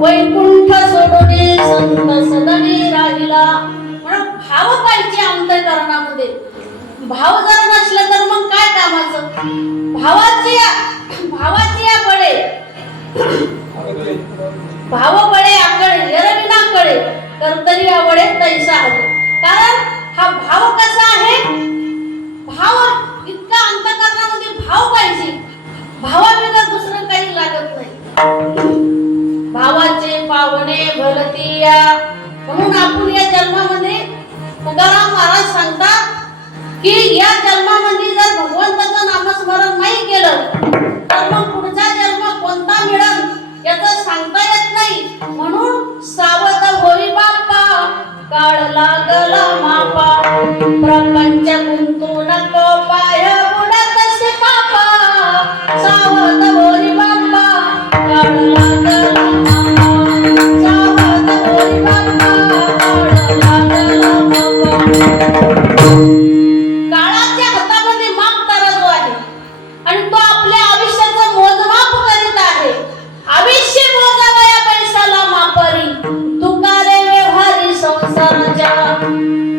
वैकुंठ सोडून संत सदनी राहिला. म्हणून भाव पाहिजे अंतःकरणामध्ये. भाव जर नसला तर मग काय कामाचं. भावाची बळे भाव बळे आकळे यरविना कळे. कर्तरी आवडे तैसा हवे. कारण हा भाव कसा आहे, भाव इतका अंतःकरणामध्ये भाव पाहिजे, भावाविना दुसरं काही लागत नाही. भावाचे पावणे भरतीया. म्हणून आपण या जन्मामध्ये तुकाराम महाराज सांगतात की या जन्मामध्ये जर भगवंताचं नामस्मरण नाही केलं तर मग पुढचा जन्म कोणता मिळेल याचं सांगता येत नाही. म्हणून सावध होई बाप्पा काळ लागला मापा. प्रपंच गुंतू नको पाय बुडत से पापा. सावध होई बाप्पा काळ लागला मापा. सावध होई बाप्पा काळ लागला मापा. काळाच्या हातामध्ये माप तराजू आहे आणि तो आपल्या आयुष्याचं मोजमाप करीत आहे. आयुष्य मोजावया पैशाला मापारी. तुका रे व्यवहारी संसाराच्या.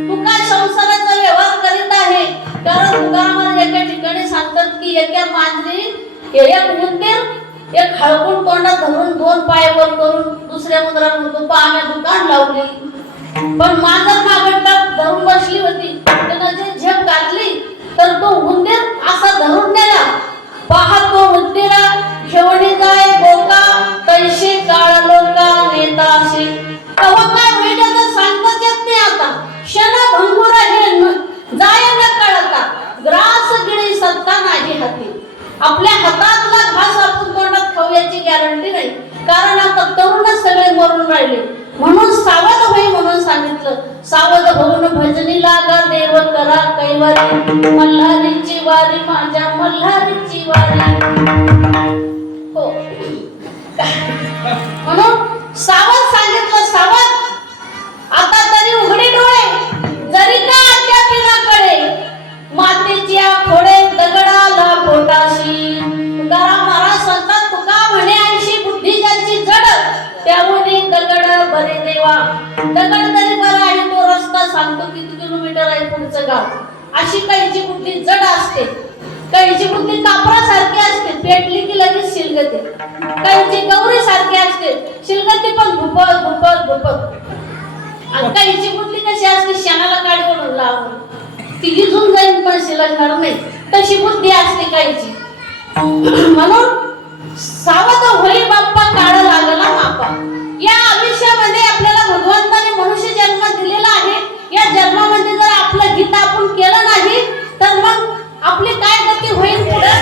तुका संसाराचा व्यवहार करीत आहे. कारण तुकाराम एका ठिकाणी सांगतात की एका मांजरी एक उंदीर एक हळकून तोंडात धरून दोन पाय वर करून दुसऱ्या मुद्रा म्हणतो आम्ही दुकान लावली. पण मांजर मागतात धरून बसली होती. त्यानं जे झेप घातली तर तो उंदीर असा धरून नेला. पाहतो उंदीरा घेऊन जाय बोका तैसे काळ लोका नेताशी. तेव्हा काय होईल तर सांगताच येत नाही. आता क्षण भंगुर हे जाय न कळता. ग्रास गिळी सत्ता नाही हाती. आपल्या हातातला घास आपण तोंडात खाऊ याची गॅरंटी नाही. कारण आता तरुणच सगळे मरून राहिले. म्हणून सावध होई म्हणून सांगितलं. सावध होऊन भजनी लागा देव करा कैवारी. मल्हारीची वारी माझ्या मल्हारीची वारी. हो म्हणून सावध सांगितलं. सावध आता तरी उघडे डोळे जरी का अद्याप न कळे. मातेच्या खोडे दगडाला पोटाशी. तुकाराम महाराज सांगतात तुका म्हणे ऐशी बुद्धी ज्याची जड त्यामुळे दगड बरे देवा. दगड तरी बरा आहे तो रस्ता सांगतो किती किलोमीटर आहे पुढचं गाव. अशी काहीची बुद्धी जड असते. काहीची बुद्धी कापरासारखी असते पेटली की लगेच शिलगते. काहीची गौरी सारखी असते शिलगती पण भुपत भुपत भुपत. आणि काहीची बुद्धी कशी असते शेणाला काडी ओढून लावून ती इजून जाईल पण शिलगणार नाही. तशी बुद्धी असते काहीची. म्हणून सावध होई बाप्पा काळ लागला मापा. या आयुष्यामध्ये आपल्याला भगवंताने मनुष्य जन्म दिलेला आहे. या जन्मामध्ये जर आपलं गीत आपण केलं नाही तर मग आपली काय गती होईल पुढे.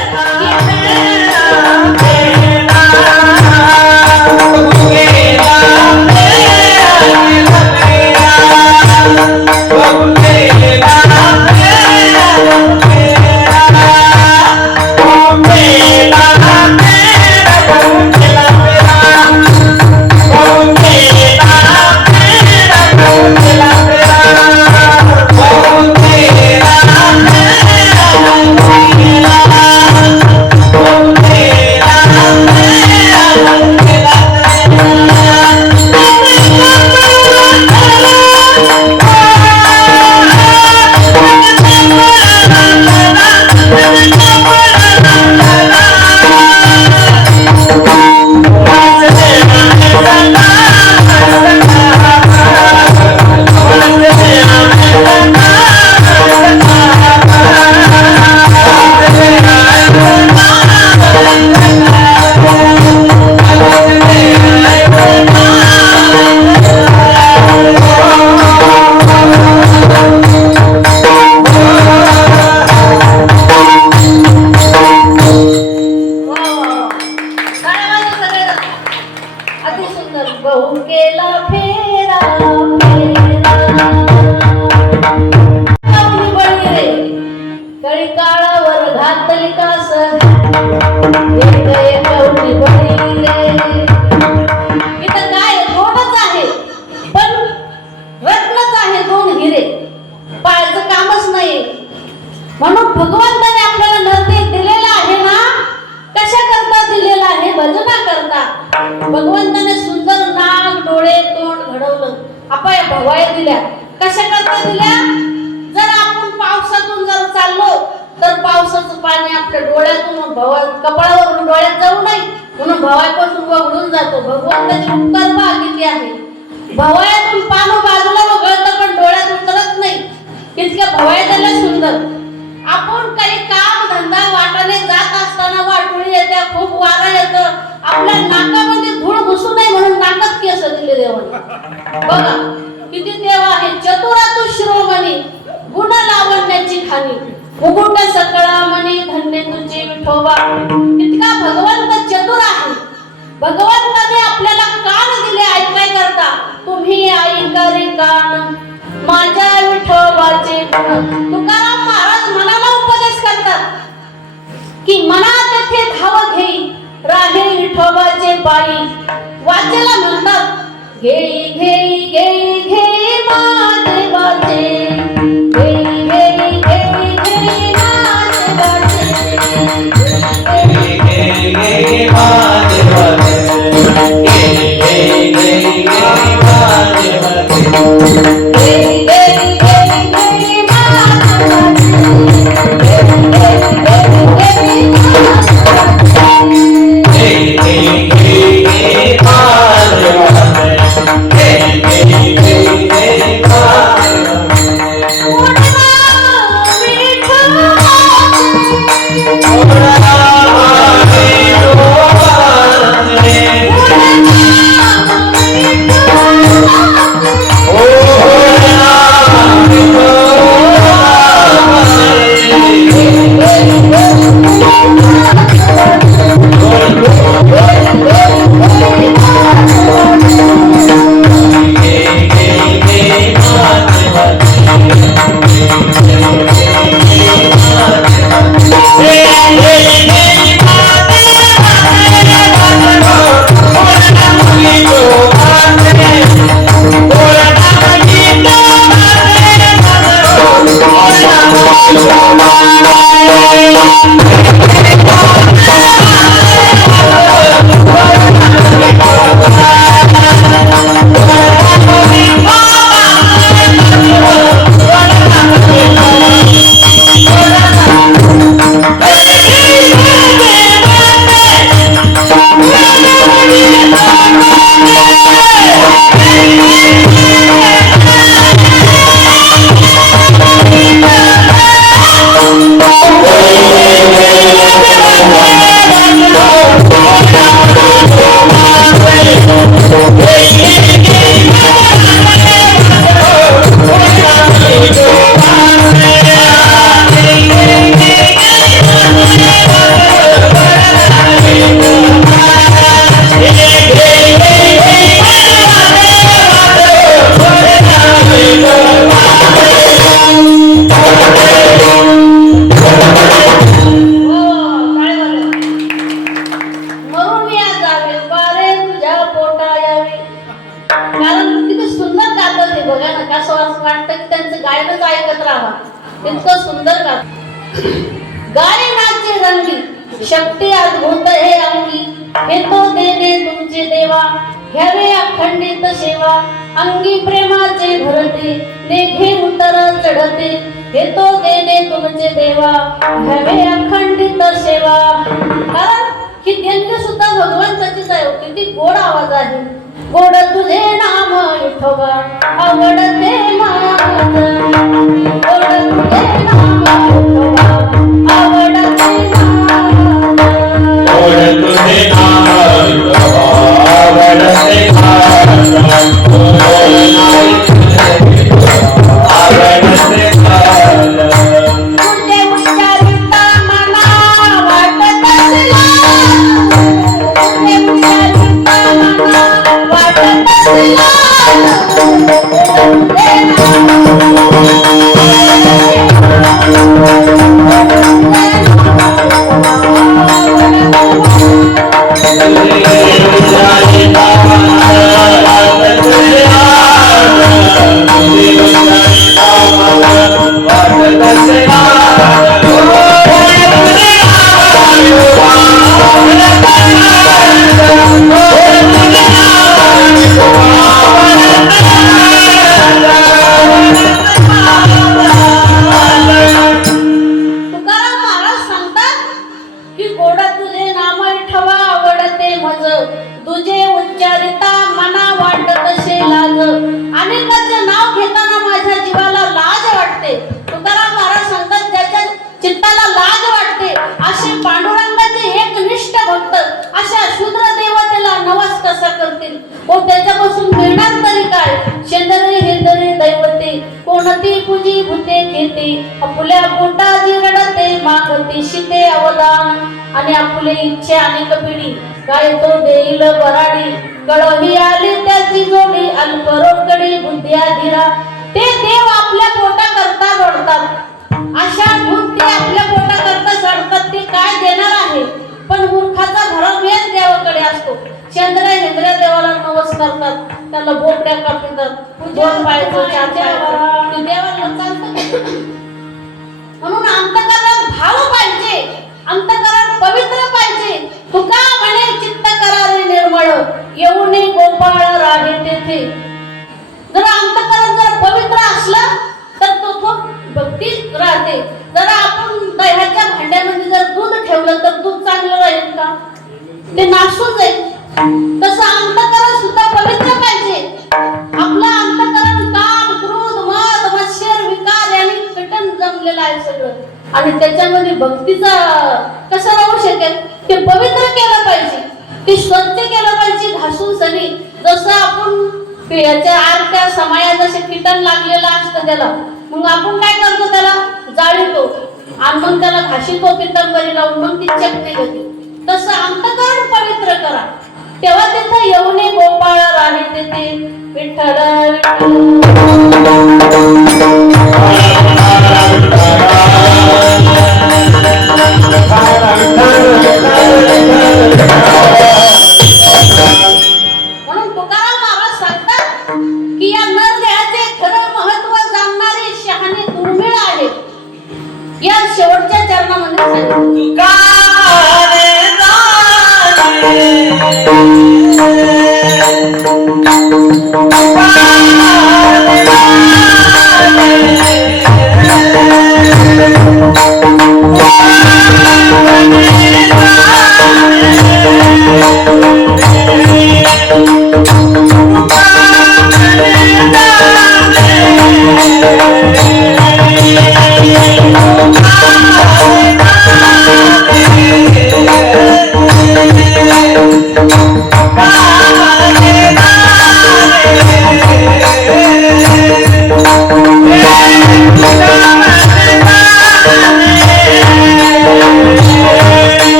म्हणून भगवंताने आपल्याला नरते दिलेला आहे ना. कशा करता दिलेला आहे भजना करता. भगवंताने सुंदर नाक डोळे तोंड घडवलं. आपल्या भवाया दिल्या. कशा करता दिल्या. जर आपण पावसातून जर चाललो तर पावसाचं पाणी आपल्या डोळ्यातून कपाळावरून डोळ्यात जाऊ नये म्हणून भवायपासून वगळून जातो. भगवंताचे उपकार पहा किती आहे. भवायातून पानं बाजूला वगळतं पण डोळ्यात उतरत नाही. इतक्या भवायला सुंदर. आपण काही काम धंदा वाटाने जात असताना वाटोळी येते, खूप वारा येतं, आपल्या नाकामध्ये धूळ घुसू नये म्हणून नाकात केस दिले देवाने. बघा किती देव आहे. चतुरा तू शिरोमणी, गुण लावण्याची खाणी, मुकुट सकळा मणी, धन्य तुझे विठोबा. इतका भगवंत चतुर आहे. भगवंताने आपल्याला कान दिले ऐकाय करता. तुम्ही ऐका रे कान माझ्या विठोबाचे गुण. तुकाराम महाराज मनाला उपदेश करतात की मना तेथे धाव घेई, राहे विठोबाचे पायी. वाचेला म्हणतात घेई घेई घेई घेई महादेवाचे, घेई घेई घेई घेई महादेवाचे, घेई घेई घेई महादेवाचे, घेई घेई घेई घेई महादेवाचे, घेई घेई घेई घेई महादेवाचे, घेई घेई घेई घेई महादेवाचे. घेई घेई घेई घेई महादेवाचे, घेई घेई घेई घेई महादेवाचे. इतकं सुंदर गात. गायनाचे रंगी शक्ती अद्भुत हे अंगी, हे तो देणे तुमचे देवा, घ्यावे अखंडित सेवा. अंगी प्रेमाचे भरते, नेघे उतर चढते, हे तो देणे तुमचे देवा, घ्यावे अखंडित सेवा. कारण ही देणगी सुद्धा भगवंताचीच आहे. किती गोड आवाज आहे. गोड तुझे नाम विठोबा, आवडते माझं. गोड तुझे नाम विठोबा, आवडते माझं. गोड तुझे नाम विठोबा, आवडते माझं. गोड नाम विठोबा, आवडते माझं. तुझे उच्चारिता मना वाटत असला, तुझे उच्चारिता मना वाटत असला, तुझे नाम व त्याच्यापासून मिळणार तरी काय? शेंदरी हेंदरी दैवते कोणती पूजी भूते घेते, आपल्या पोटाची रडते मागते शिते अवदान, आणि आपले इच्छा अनेक पिढी काय तो देईल बराडी, कळही आली त्याची जोडी अल्परोकडे बुद्ध्या धीरा, ते देव आपल्या पोटा करता जोडतात. अशा भूत ते आपल्या पोटा करता जोडतात, ते काय देणार आहे? पण मूर्खाचा भरम हेच देवाकडे असतो. चंद्र हेंद्र देवाला नवस करतात, त्याला बोकड्या कापतात, दोन पायाचं चार पायाचं, ते देवाला चालतं. म्हणून अंतःकरणात भाव पाहिजे, अंतःकरण पवित्र पाहिजे. तुका म्हणे चित्त करारे निर्मळ, येऊने गोपाळ राहे तेथे. जर अंतःकरण जर पवित्र असलं तर तो भक्ती राहते. जर आपण दह्याच्या भांड्यामध्ये जर दूध ठेवलं तर दूध चांगलं राहील का? ते नासून जाईल. तसं अंतःकरण सुद्धा पवित्र पाहिजे. आपलं अंतःकरण काम क्रोध मद मत्सर विकार यांनी कटन जमलेलं आहे सगळं, आणि त्याच्यामध्ये भक्तीचा कसं राहू शकेल? ते पवित्र केलं पाहिजे, ते स्वच्छ केलं पाहिजे घासून सनी. जसं आपण याच्या आरत्या समाया जसे कीटन लागलेलं असतं त्याला, मग आपण काय करतो? त्याला जाळीतो आणि मग त्याला घाशीतो पितंबरी लावून, मग ती चकते होते. तसं अंतःकरण पवित्र करा, तेव्हा तिथं येऊने गोपाळ राहे तेथे. विठ्ठल म्हणून तुकाराम महाराज सांगतात की या नरदेहाचे खरं महत्व जाणणारे शहाणे दुर्मिळ आहे. या शेवटच्या चरणामध्ये सांगितलं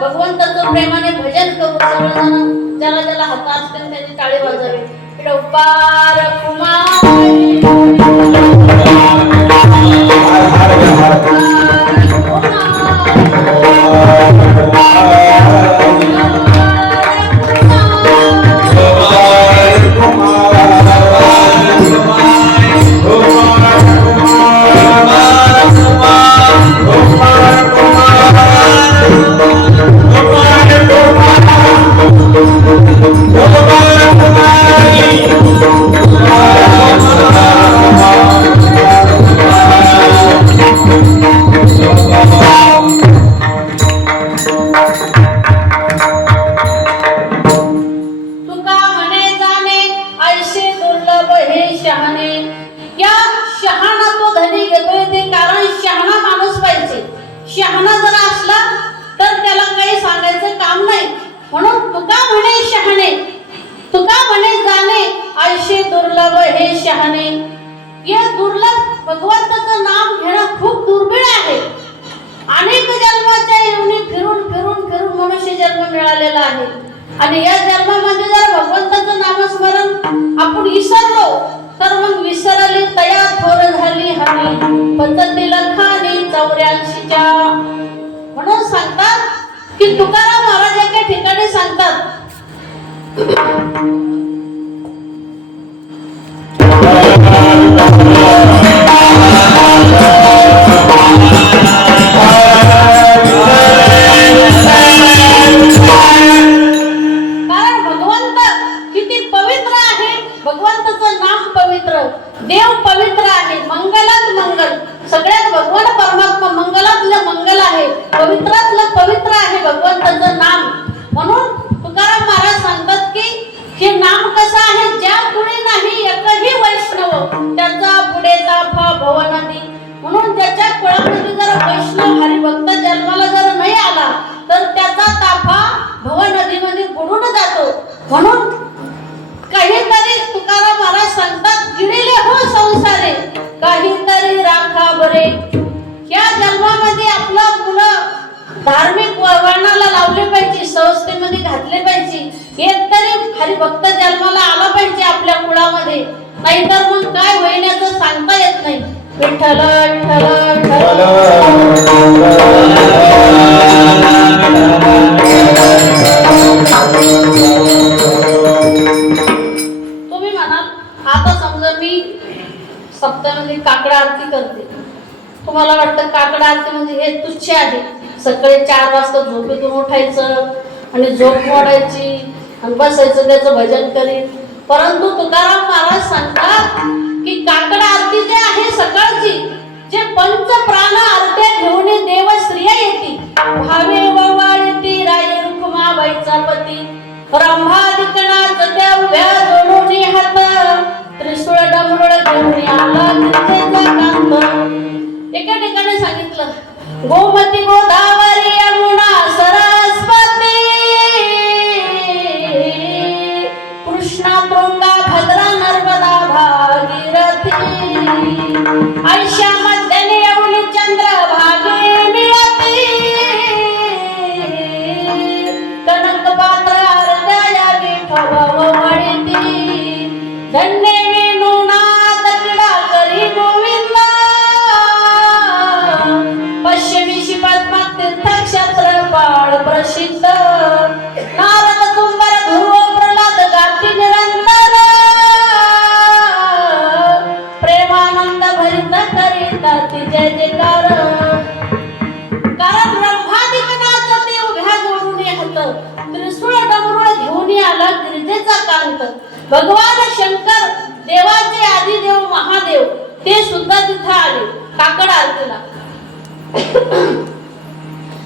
भगवंताचं प्रेमाने भजन करू. सगळेजण ज्याला ज्याला हात असतील त्यांनी टाळी वाजावी. पार शहाणा जर असला तर त्याला काही सांगायचं काम नाही. म्हणून तुका म्हणे शहाणे, तुका म्हणे जाणे आयशे दुर्लभ हे शहाणे. या दुर्लभ भगवंताचं नाम घेणं खूप दुर्मिळ आहे. अनेक जन्माच्या येऊन फिरून फिरून फिरून आणि या जन्मामध्ये जर भगवंताचं नामस्मरण आपण विसरलो तर मग विसरली तया थोर झाली हमी पद्धती लखानी 84च्या. म्हणून सांगतात की तुकाराम महाराज एका ठिकाणी सांगतात कारण भगवंत किती पवित्र आहे, भगवंताचं नाम पवित्र, देव पवित्र आहे, मंगलात मंगल, सगळ्यात भगवान परमात्मा मंगलातलं मंगल आहे, पवित्रातलं पवित्र आहे भगवंताचं नाम. म्हणून तुकाराम महाराज सांगतात की हे नाम कसं आहे, ज्या पुढे नाही एकही वैष्णव त्याचा पुढे ताफा भवनदी. म्हणून ज्याच्या कुळामध्ये जर वैष्णव हरिभक्त जन्माला जर नाही आला तर त्याचा ताफा भव नदीमध्ये बुडून जातो. म्हणून काहीतरी तुकाराम महाराज सांगतात गिळले हो संसारे काहीतरी राखा बरे. या जन्मामध्ये आपला मुलं धार्मिक वळणाला लावले पाहिजे, संस्थेमध्ये घातले पाहिजे, एक तरी हरिभक्त जन्माला आला पाहिजे आपल्या कुळामध्ये, नाहीतर मग काय होईल याचं सांगता येत नाही. विठ्ठल विठ्ठल विठ्ठल. तुम्ही म्हणाल आता समजा मी सप्ताहामध्ये काकडा आरती करते, तुम्हाला वाटतं काकडा आरती म्हणजे हे तुच्छ आहे, सकाळी 4 वाजता झोपेतून उठायचं आणि झोप मोडायची आणि बसायचं त्याचं भजन करीत. परंतु तुकाराम महाराज सांगतात की काकड आरती जे आहे सकाळची, जे पंच प्राण आरत्या घेऊन देव स्त्रिया येती, भावे ववाळती राये रुक्माबाईचा पती, रंभादिकनाच त्या उभ्या जोडून हात, त्रिशूळ डमरुळ घेऊन आला गिरजेचा कांत. एका ठिकाणी सांगितलं गोमती गोदावरी यमुना सरस्वती, कृष्णा तुंगा भद्रा नर्मदा भागीरथी, ऐशा मध्यने येऊन चंद्र भागे मिळती, कनक पात्र आरत्या या विठोबा वळती, धन्य वेणुनाद क्रीडा करी गोविंद, पश्चिमीशी पद्मात तीर्थक्षेत्र बाळ प्रसिद्ध, नारद तुंबर ध्रुव प्रल्हाद गाती निरंतर, प्रेमानंद भरित करीता ती जय जयकार. कारण ब्रह्मादिकनाच ते उभ्या जोडून हात, त्रिशूळ डमरुळ घेऊन आला गिरिजेचा कांत. भगवान शंकर देवाचे आदिदेव महादेव ते सुद्धा तिथे आले काकड आरतीला.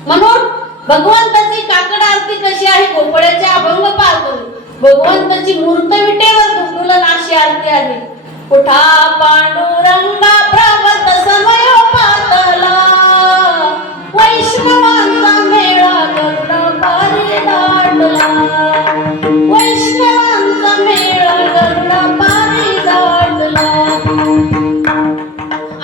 म्हणून भगवंताची काकड आरती कशी आहे, गोपळ्याचे अभंग पाहतो. भगवंताची मूर्त विटेवर दुंडुलन अशी आरती आहे. उठा पांडुरंगा प्रवत समय पातला, वैष्णवांचा मेळा गरुड पारी दाटला, वैष्णवांचा मेळा गरुड पारी दाटला.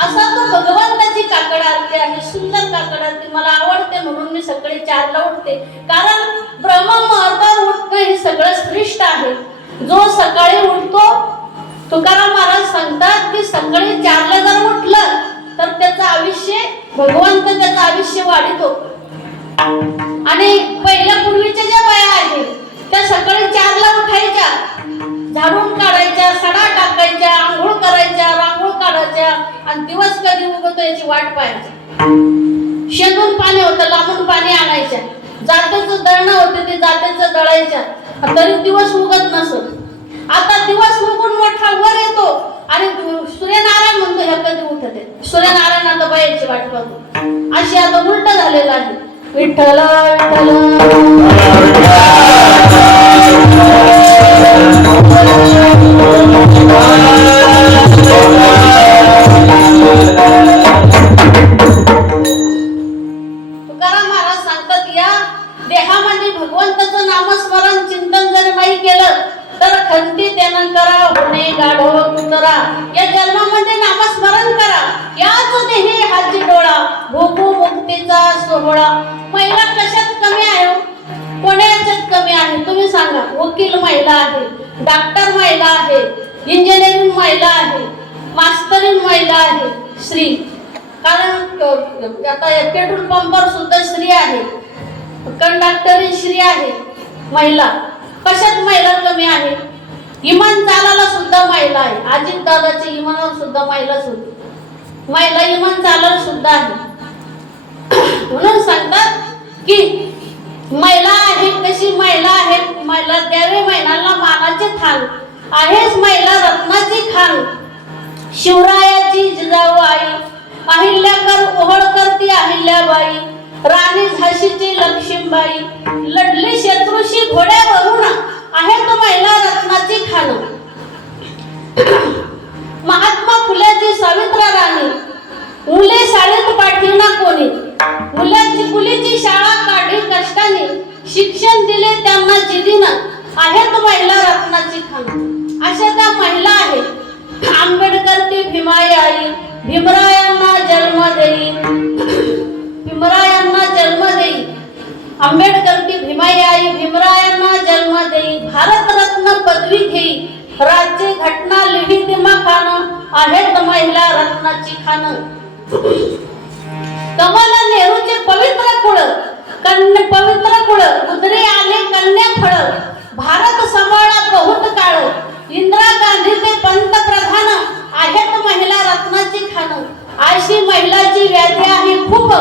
असा तो भगवंताची काकड आरती आहे. सुंदर काकड आरती मला आवडते, म्हणून मी सकाळी 4 ला उठते. कारण ब्रह्ममुहूर्तावर उठणं हे सगळं श्रेष्ठ आहे. जो सकाळी उठतो, तुकाराम महाराज सांगतात की सकाळी 4 ला जर उठलं तर त्याचं आयुष्य, भगवंत त्याचं आयुष्य वाढितो. आणि पहिल्या पूर्वीच्या ज्या बाया आहेत त्या सकाळी 4 ला उठायच्या, झाडून काढायच्या, सडा टाकायच्या, आंघोळ करायच्या, रांगोळ काढायच्या आणि दिवस कधी उगवतो याची वाट पाहायची. शेतून पाणी होतं, लांबून पाणी आणायच्या, जात्याचं दळणं होते ते जात्याचं दळायच्या, तरी दिवस उगत नसत. आता दिवस उगून मोठा वर येतो आणि सूर्यनारायण म्हणतो ह्या कधी उठत आहे, सूर्यनारायण आता बायाची वाट पाहतो. अशी आता उलट झालेलं आहे. विठ्ठल तुकाराम महाराज सांगतात या देहामध्ये भगवंताचं नामस्मरण चिंतन जर नाही केलं तर खंती त्यानं करा होणे गाढव कुतरा. या जन्मामध्ये नामस्मरण करा, याच देही हाची डोळा, भोगू मुक्तीचा सोहळा. महिला कशात कमी आहे, कोण्या याच्यात कमी आहे तुम्ही सांगा. महिला आहे, डॉक्टर महिला आहे, इंजिनिअरिंग महिला आहे, मास्तरीण महिला आहे, स्त्री. कारण आता पेट्रोल पंपावर सुद्धा स्त्री आहे, कंडक्टरी स्त्री आहे, महिला. कशात महिला कमी आहे? इमान चालायला सुद्धा महिला आहे. अजित दादाच्या इमानावर सुद्धा महिलाच होती. महिला इमान चालायला सुद्धा आहे. म्हणून सांगतात की महिला आहे, कशी महिला आहे, महिला द्यावे महिलांना मानाचे थान, आहेच महिला रत्नाची खान. शिवरायाची जिजाऊ आई, अहिल्याकर ओहळकर ती अहिल्याबाई, राणी झाशीची लक्ष्मीबाई, लढली शत्रूशी घोड्यावरून, आहे तो महिला रत्नाची खान. महात्मा फुल्याची सावित्रा राणी, मुले शाळेत पाठविना कोणी, मुलीची शाळा काढली कष्टाने, शिक्षण दिले त्यांना जिद्दीनं, आहेत महिला रत्नाची खान. अशा त्या महिला आहेत. आंबेडकर ती भीमाई आई, भीमरायांना जन्म देई, भीमरायांना जन्म देई. आंबेडकर ती भीमाई आई, भीमरायांना जन्म देई, भारतरत्न पदवी घेई, राज्य घटना लिही दिमाखानं, आहेत महिला रत्नाची खान. कमला नेहरूचे पवित्र कुळ, पवित्र कुळ, उदरे आले कन्या फळ, भारत सांभाळा बहुत काळ, इंदिरा गांधी ते पंतप्रधान, आहेत महिला रत्नाची खान. अशी महिलाची व्याधी आहे खूप,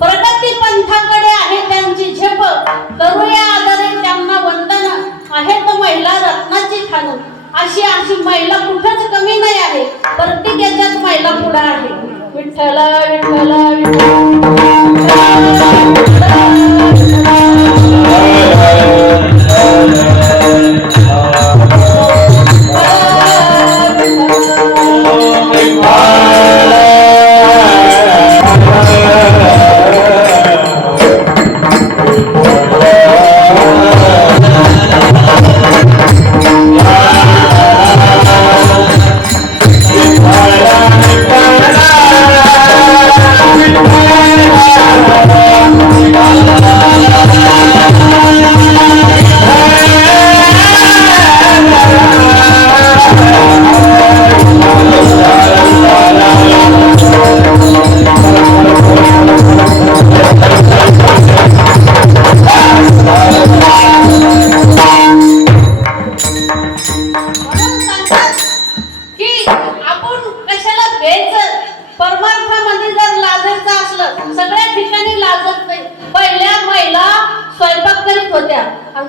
प्रगती पंथाकडे आहे त्यांची झेप, करूया आदरे त्यांना वंदन, आहेत महिला रत्नाची खान. अशी महिला कुठंच कमी नाही आहे, प्रत्येक याच्यात महिला पुढे आहे. विठ्ठल विठ्ठल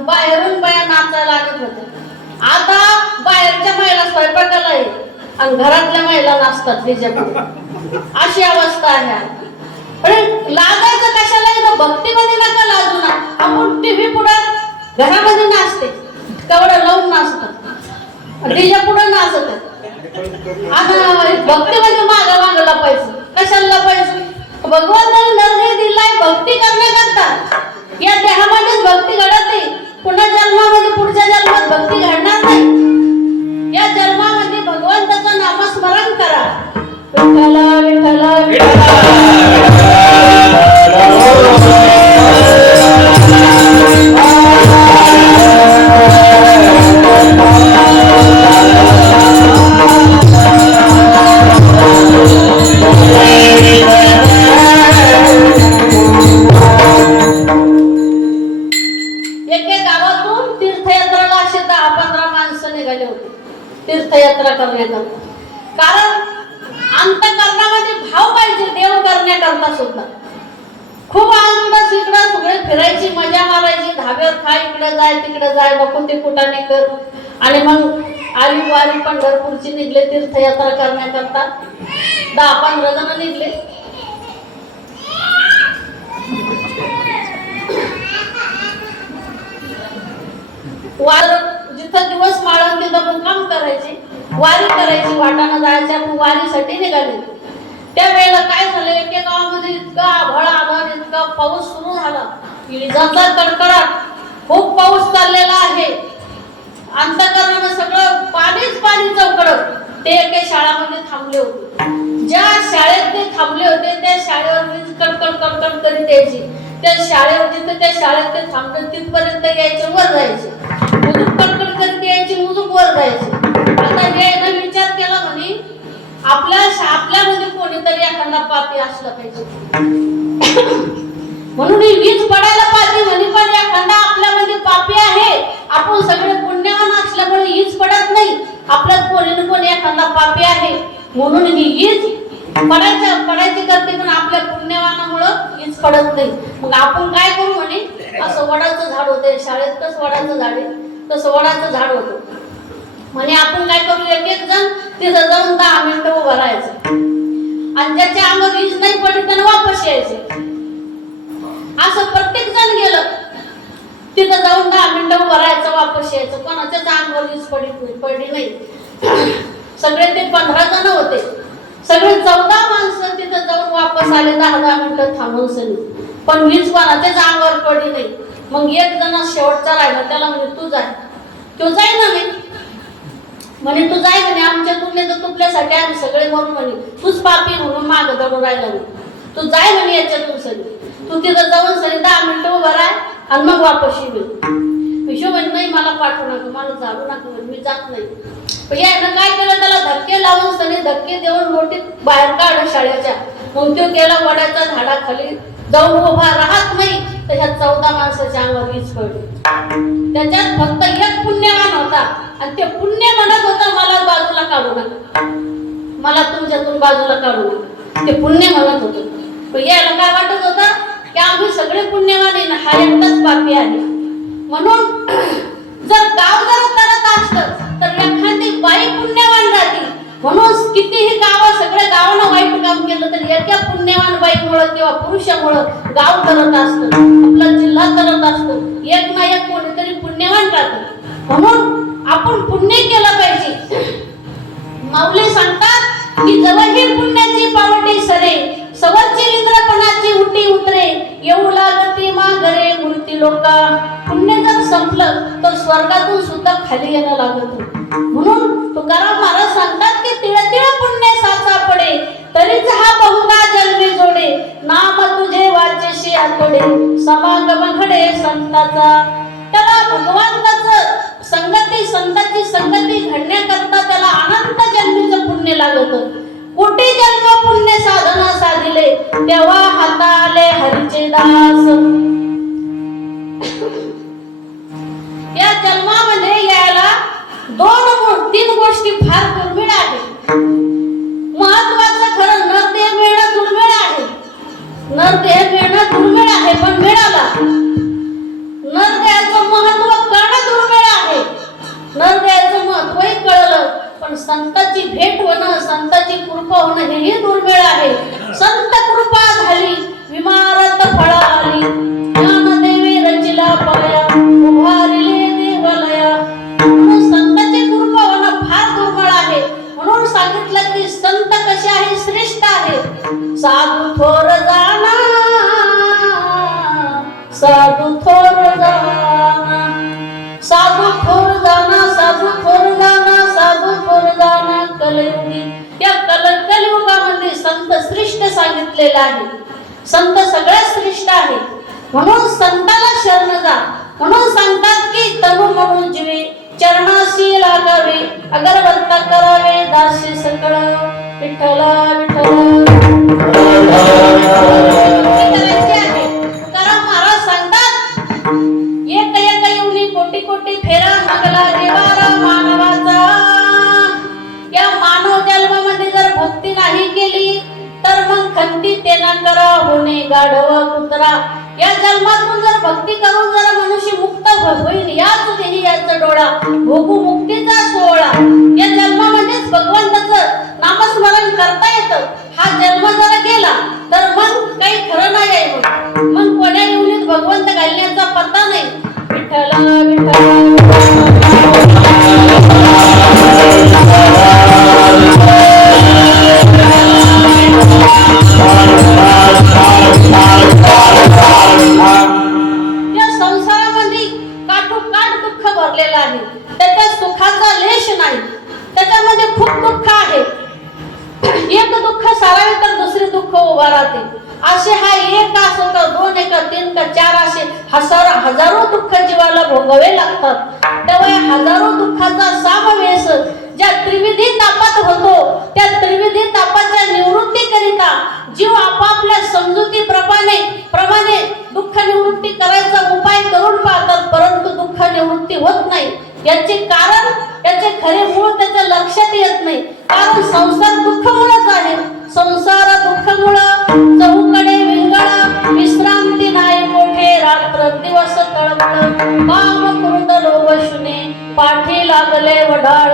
बाहेरून बाया नाचायला लागत होत्या. आता बाहेरच्या महिला स्वयंपाकाला आहे आणि घरातल्या महिला नाचतात त्याच्यापुढे. अशी अवस्था आहे. पण लाजायचं कशाला? इथं भक्तीमध्ये नका लाजू ना. आपण टीव्ही पुढे घरामध्ये नाचते, कवडं लावून नाचतात, तिच्या पुढे नाचत. आता भक्तीमध्ये मागं मागं लपायचं. कशाला लपायचं? भगवंताने निर्णय दिलाय भक्ती करण्याकरता. या देहामध्येच भक्ती घडत नाही, पुन्हा जन्मामध्ये पुढच्या जन्मात भक्ती घडणार नाही. या जन्मामध्ये भगवंताचं नामस्मरण करा. विठ्ठल विठ्ठल विठ्ठल. तीर्थयात्रा करण्याकरता. कारण अंतःकरणामध्ये भाव पाहिजे देव करण्याकरता सुद्धा. खूप आनंद इकडं सगळे फिरायची, मजा मारायची, धाब्यावर खा, इकडे जाय तिकडे जाय, नको ते कुठाने कर. आणि मग आली वारी पंढरपूरची निघले तीर्थयात्रा करण्याकरता. 10-15 जण निघले. जिथं दिवस माळून तिथं मुक्काम करायचे, वारी करायची, वाटाणा जायच्या वारीसाठी निघाले. त्यावेळेला काय झालं, एके गावामध्ये इतका आभाळ आला, इतका पाऊस सुरू झाला, विजांचा कडकडाट, खूप पाऊस चाललेला आहे. अंतःकरणानं सगळं पाणीच पाणी चौकडं. ते एके शाळामध्ये थांबले होते. ज्या शाळेत ते थांबले होते त्या शाळेवर वीज कडकड कडकड करीत यायची. त्या शाळेवर जिथे त्या शाळेत ते थांबले तिथपर्यंत यायचे, वर जायचे. कडकड आपल्यामध्ये कोणीतरी एखादा पापी असला पाहिजे. म्हणून ही वीज पडायला पाहिजे म्हणे, पण एखादा आपल्यामध्ये पापी आहे. आपण सगळे पुण्यवान असल्यामुळे वीज पडत नाही. आपल्यात कोणी ना कोणी एखादा पापी आहे म्हणून ही वीज पडायची करते, पण आपल्या पुण्यवानामुळे वीज पडत नाही. मग आपण काय करू म्हणे, असं वडाचं झाड होते शाळेत, कसं वडाचं झाड आहे तसं वडाचं झाड होतं म्हणे. आपण काय करू, एक एक जण तिथं जाऊन 10 मिनिटं उभं राहायचं आणि ज्याच्या अंगावर वीज नाही पडली त्यानं वापस यायचे. असं प्रत्येक जण गेलं तिथं जाऊन 10 मिनिटं उभं राहायचं, वापस यायचं. कोणाच्याच अंगावर वीज पडली नाही. सगळे ते 15 जण होते, सगळे 14 माणसं तिथं जाऊन वापस आले 10-10 मिनिटं थांबून सनी, पण वीज कोणाच्याच अंगावर पडली नाही. मग एक जण शेवटचा राहिला, त्याला म्हणे तू जाय. तो जाई ना म्हणे तू जाय म्हणे, आमच्या तुलनेत तुपल्यासाठी आम्ही सगळे मरू म्हणे, तूच पापी म्हणून मागं दडून राहिला म्हणे. तू जाय म्हणे याच्यातून सनी, तू तिथं जाऊन सनी 10 मिनिटं उभं राह आणि मग वापस ये. विशो म्हणे नाही मला पाठवू नका, मला जाऊ नका म्हणे, मी जात नाही. पण यानं काय केलं, त्याला धक्के लावून सनी धक्के देऊन मोठी बाहेर काढ शाळेच्या. मग तो गेला वड्याच्या झाडाखाली जाऊन उभा राहत नाही, तर ह्या 14 माणसाच्या अंगावर वीज पडली. त्याच्यात फक्त एक पुण्यवान होता आणि ते पुण्य म्हणत होता मला बाजूला काढू नका, मला तुमच्यातून बाजूला काढू नका. ते पुण्य म्हणत होतं. पण याला काय वाटत होतं की आम्ही सगळे पुण्यवान आहे ना, हा एकटाच पापी आहे. म्हणून जर गाव जर करत असतं तर एखादी बाई पुण्यवान राहते. म्हणून कितीही सगळ्या गावानं वाईट काम केलं तर एका पुण्यवान बाईमुळे किंवा पुरुषामुळे गाव करत असतं, आपला जिल्हा करत असतो. एक ना एक कोणीतरी पुण्यवान राहतं. म्हणून आपण पुण्य केलं पाहिजे. माऊली सांगतात की जवळही पुण्याची पावटी सरे, सवरची विद्रपणाची उटी उतरे, येऊ लागती माघरे मूर्ती लोका. पुण्य जर संपलं तर स्वर्गातून सुद्धा खाली येणं लागत. म्हणून तुकाराम महाराज सांगतात की तिळ तिळ पुण्य साचा पडे, तरीच हा बहुधा जन्मे जोडे, नाम तुझे वाचेशी आतोडे, समागम घडे संताचा. त्याला भगवंताचं संताची संगती घडण्याकरता त्याला अनंत जन्मीचं पुण्य लागत. कोटी जन्म पुण्य साधना साधिले, तेव्हा हाताले हरीचे दास. या जन्मामध्ये यायला 2-3 गोष्टी फार दुर्मिळ आहेत. महत्वाचं खरं नरदेह मिळणं दुर्मिळ आहे. नरदेह मिळणं दुर्मिळ आहे, पण मिळाला. नरदेहाचं महत्व कळणं दुर्मिळ आहे. नरदेहाचं महत्वही कळलं, पण संतांची भेट होणं, संतांची कृपा होणं हेही दुर्मिळ आहे. संत कृपा झाली विमारत फळाली, ज्ञानदेवी रचिला पाया, उभारिले देवालया. म्हणून संतांची कृपा होणं फार दुर्मिळ आहे. म्हणून सांगितलं की संत कसे आहे, श्रेष्ठ आहे. साधू थोर जाना, साधू थोर जाना, साधू थोर जाना, साधू थोर जाना, साधू थोर जाना कलयुगी. या कलियुगामध्ये संत श्रेष्ठ सांगितलेला आहे. संत सगळ्यात श्रेष्ठ आहे. म्हणून संताला शरण जा. म्हणून सांगतात की तनु म्हणून जीवे, चरणाशी लागावे, अगरबत्ता करावे दासी सकळ. विठ्ठला विठ्ठला कोटी कोटी फेरा मागला देवारा मानवाचा. या मानव जन्मामध्ये जर भक्ती नाही केली तर मग खंती तेना करा होणे गाढवा कुत्रा. या जन्मातून जर भक्ती करून जर मनुष्य मुक्त होईल, याच देही याचा डोळा भोगू मुक्तीचा सोहळा. या जन्मामध्येच भगवंताचं नामस्मरण करता येतं. हा जन्म जर गेला तर मग काही खरं नाही आहे. मग कोण्या योनीत भगवंत घालण्याचा पत्ता नाही. विठ्ठला या संसारामध्ये काठोकाठ दुःख भरलेलं आहे. त्याच्या सुखाचा लेश नाही. त्याच्यामध्ये खूप दुःख आहे. एक दुःख सारावे तर दुसरे दुःख उभा राहते. असे हा एक असो का दोन का तीन का चार असे हजारो दुःख जीवाला भोगावे लागतात. तेव्हा या हजारो दुःखाचा सामवेश ज्या त्रिविधी तापात होतो त्या त्रिविधी तापाच्या निवृत्तीकरिता जीव आपापल्या समजुती प्रमाणे दुःख निवृत्ती करायचा उपाय करून पाहतात, परंतु दुःख निवृत्ती होत नाही. याचे कारण याचे खरे मूळ त्याच्या लक्षात येत नाही. कारण संसार दुःखमुळेच आहे. संसार दुःखमुळं चहूकडे विंगळ, विश्रांती नाही कोठे, रात्र दिवस तळमळ, काम क्रोध लोभ शुने, पाठी लागले वढाळ,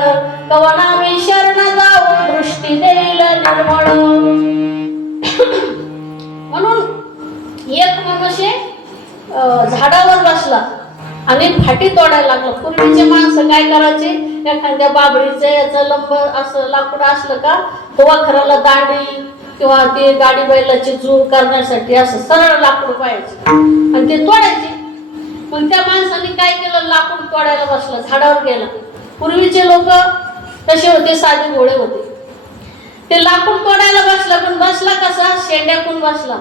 कवना शरण जाऊ दृष्टी देईल निर्मळ. म्हणून एक मनुष्य झाडावर बसला आणि फाटी तोडायला लागला. पूर्वीचे माणसं काय करायचे, एखाद्या बाबळीचं याचं लंब असं लाकूड असलं का तो वाखराला दांडी किंवा ते गाडी बैलाची जूळ करण्यासाठी असं सरळ लाकूड पाहायचे आणि ते तोडायचे. मग त्या माणसाने काय केलं, लाकूड तोडायला बसला, झाडावर गेला. पूर्वीचे लोक तसे होते, साधे भोळे होते. ते लाकूड तोडायला बसला, पण बसला कसा, शेंड्याकून बसला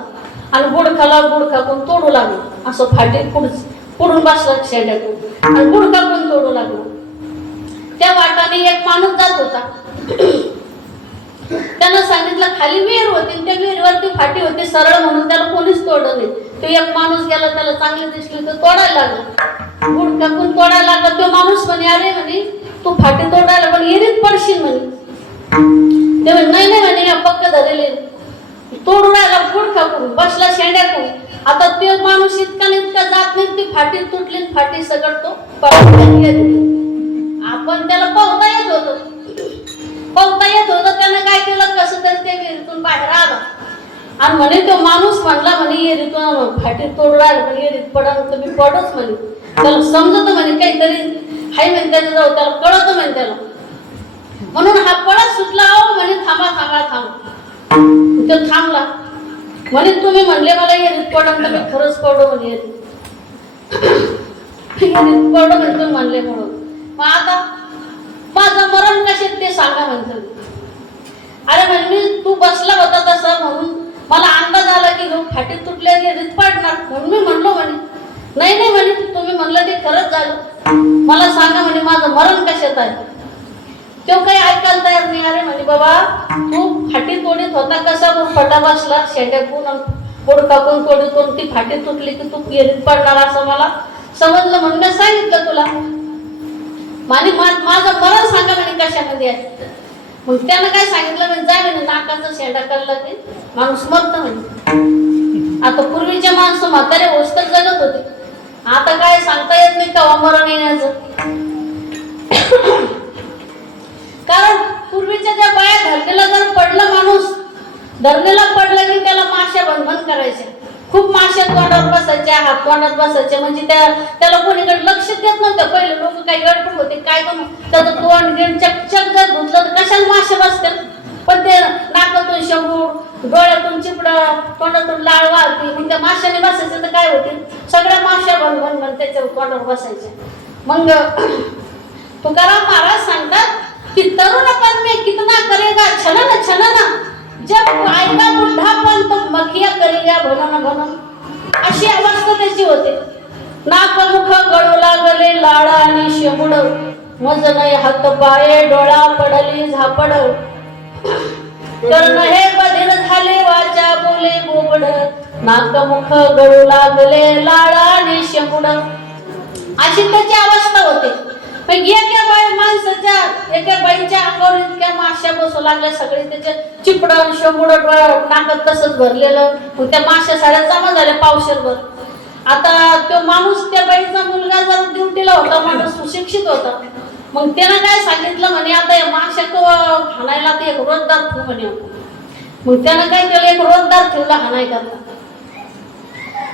आणि गुडखाकून तोडू लागला. असं फाटी पुढून बसला शेंड्याकून आणि गुडखाकून तोडू लागला. त्या वाटाने एक माणूस जात होता. त्यानं सांगितलं खाली विहीर होती, त्या विहिरीवरती फाटी होती सरळ, म्हणून त्याला कोणीच तोडलं नाही. तो एक माणूस गेला, त्याला चांगली दिसली तर तोडायला लागला, गुडखाकून तोडायला लागला. तो माणूस म्हणे, अरे म्हणे तू फाटी तोडायला पण विहिरीत पडशील म्हणे. ते म्हणे नाही म्हणे, या पक्क धरले तोडू राहिला गुडखाकून, बसला शेंड्याकून. आता तो माणूस इतका जात नाही, ती फाटी तुटली, फाटी सगळं तो आपण त्याला पोहता येत होतं. त्याने काय केलं, कसं तरी ते विहिरीतून बाहेर आला आणि म्हणे तो माणूस म्हणला म्हणे विहिरीतून फाटी तोडू राहिला पण विहिरीत पडा तुम्ही पडच म्हणे. त्याला समजत म्हणे काहीतरी हाय म्हणे त्याने जाऊ, त्याला कळत म्हणे त्याला. म्हणून हा पळत सुटला. हो म्हणे थांबा. तो थांबला. म्हणे तुम्ही म्हणले मला विहिरीत पडा, तर मी खरंच पडो म्हणे विहिरीत पडो म्हणे तुम्ही म्हणले म्हणून. मग आता माझं मरण कशात ते सांगा म्हणतो. अरे म्हणे मी तू बसला होता तसं, म्हणून मला अंदाज आला की फाटी तुटल्या विहिरीत पडणार, म्हणून मी म्हणलो म्हणे. नाही म्हणे तुम्ही म्हणलं ते खरंच झालं, मला सांगा म्हणे माझं मरण कशात आहे. तो काही ऐकायला तयार नाही. अरे म्हणे बाबा तू फाटी तोडीत होता कसा, फटा बसला शेंड्याकून गुडखाकून तोडीतून ती फाटी तुटली की तू विहिरीत पडणार असं मला समजलं, म्हणून मी सांगितलं तुला. माझं मरण सांगा म्हणे कशामध्ये आहे. मग त्यानं काय सांगितलं म्हणजे जाय म्हणे नाकाचा शेंडा करला की माणूस मरत म्हणे. आता पूर्वीचे माणसं म्हातारे होस्तर जगत होते, आता काय सांगता येत नाही केव्हा मरण येण्याचं. कारण पूर्वीच्या ज्या बाया धरणीला जर पडलं, माणूस धरणीला पडलं की त्याला माश्या बंधन करायच्या. खूप माश्या तोंडावर बसायच्या, हात तोंडात बसायचे, म्हणजे त्याला कोणीकडे लक्ष देत नव्हतं. पहिले लोक काही गडबड होते, काय करू त्याचं तोंड गिण चकचक जर धुतलं तर कशाला माश्या बसतात. पण ते नाकातून शेंबूड, डोळ्यातून चिपडं, तोंडातून लाळ वाहती, मग त्या माश्याने बसायचं तर काय होतील, सगळ्या माश्या बन त्याच्या तोंडावर बसायच्या. मग तुकाराम महाराज सांगतात की तरुणपन में कितना करेगा छनन, जब आएगा बुढ़ापन तो मखिया करेगा भनन. अशी अवस्था त्याची होते. नाक मुख गळू लागले लाळ आणि शेंबूड, मज नाही हात पाये डोळा पडली झापड, कर्ण हे बधीर झाले वाचा बोले बोबड, नाक मुख गळू लागले लाळ आणि शेंबूड. अशी त्याची अवस्था होते. एका बाईच्या अंगावर इतक्या माश्या बसू लागल्या, सगळे त्याचे चिपडण शेंबूड नाकात तसंच भरलेलं. मग त्या माश्या साड्या जमा झाल्या पावशेरभर. आता तो माणूस, त्या बाईचा मुलगा जर ड्युटीला होता, माणूस सुशिक्षित होता, मग त्यानं काय सांगितलं म्हणे आता या माश्या हाणायला ते एक रोजदार ठेवू म्हणे. मग त्यानं काय केलं, एक रोजदार ठेवला हाणाय करता.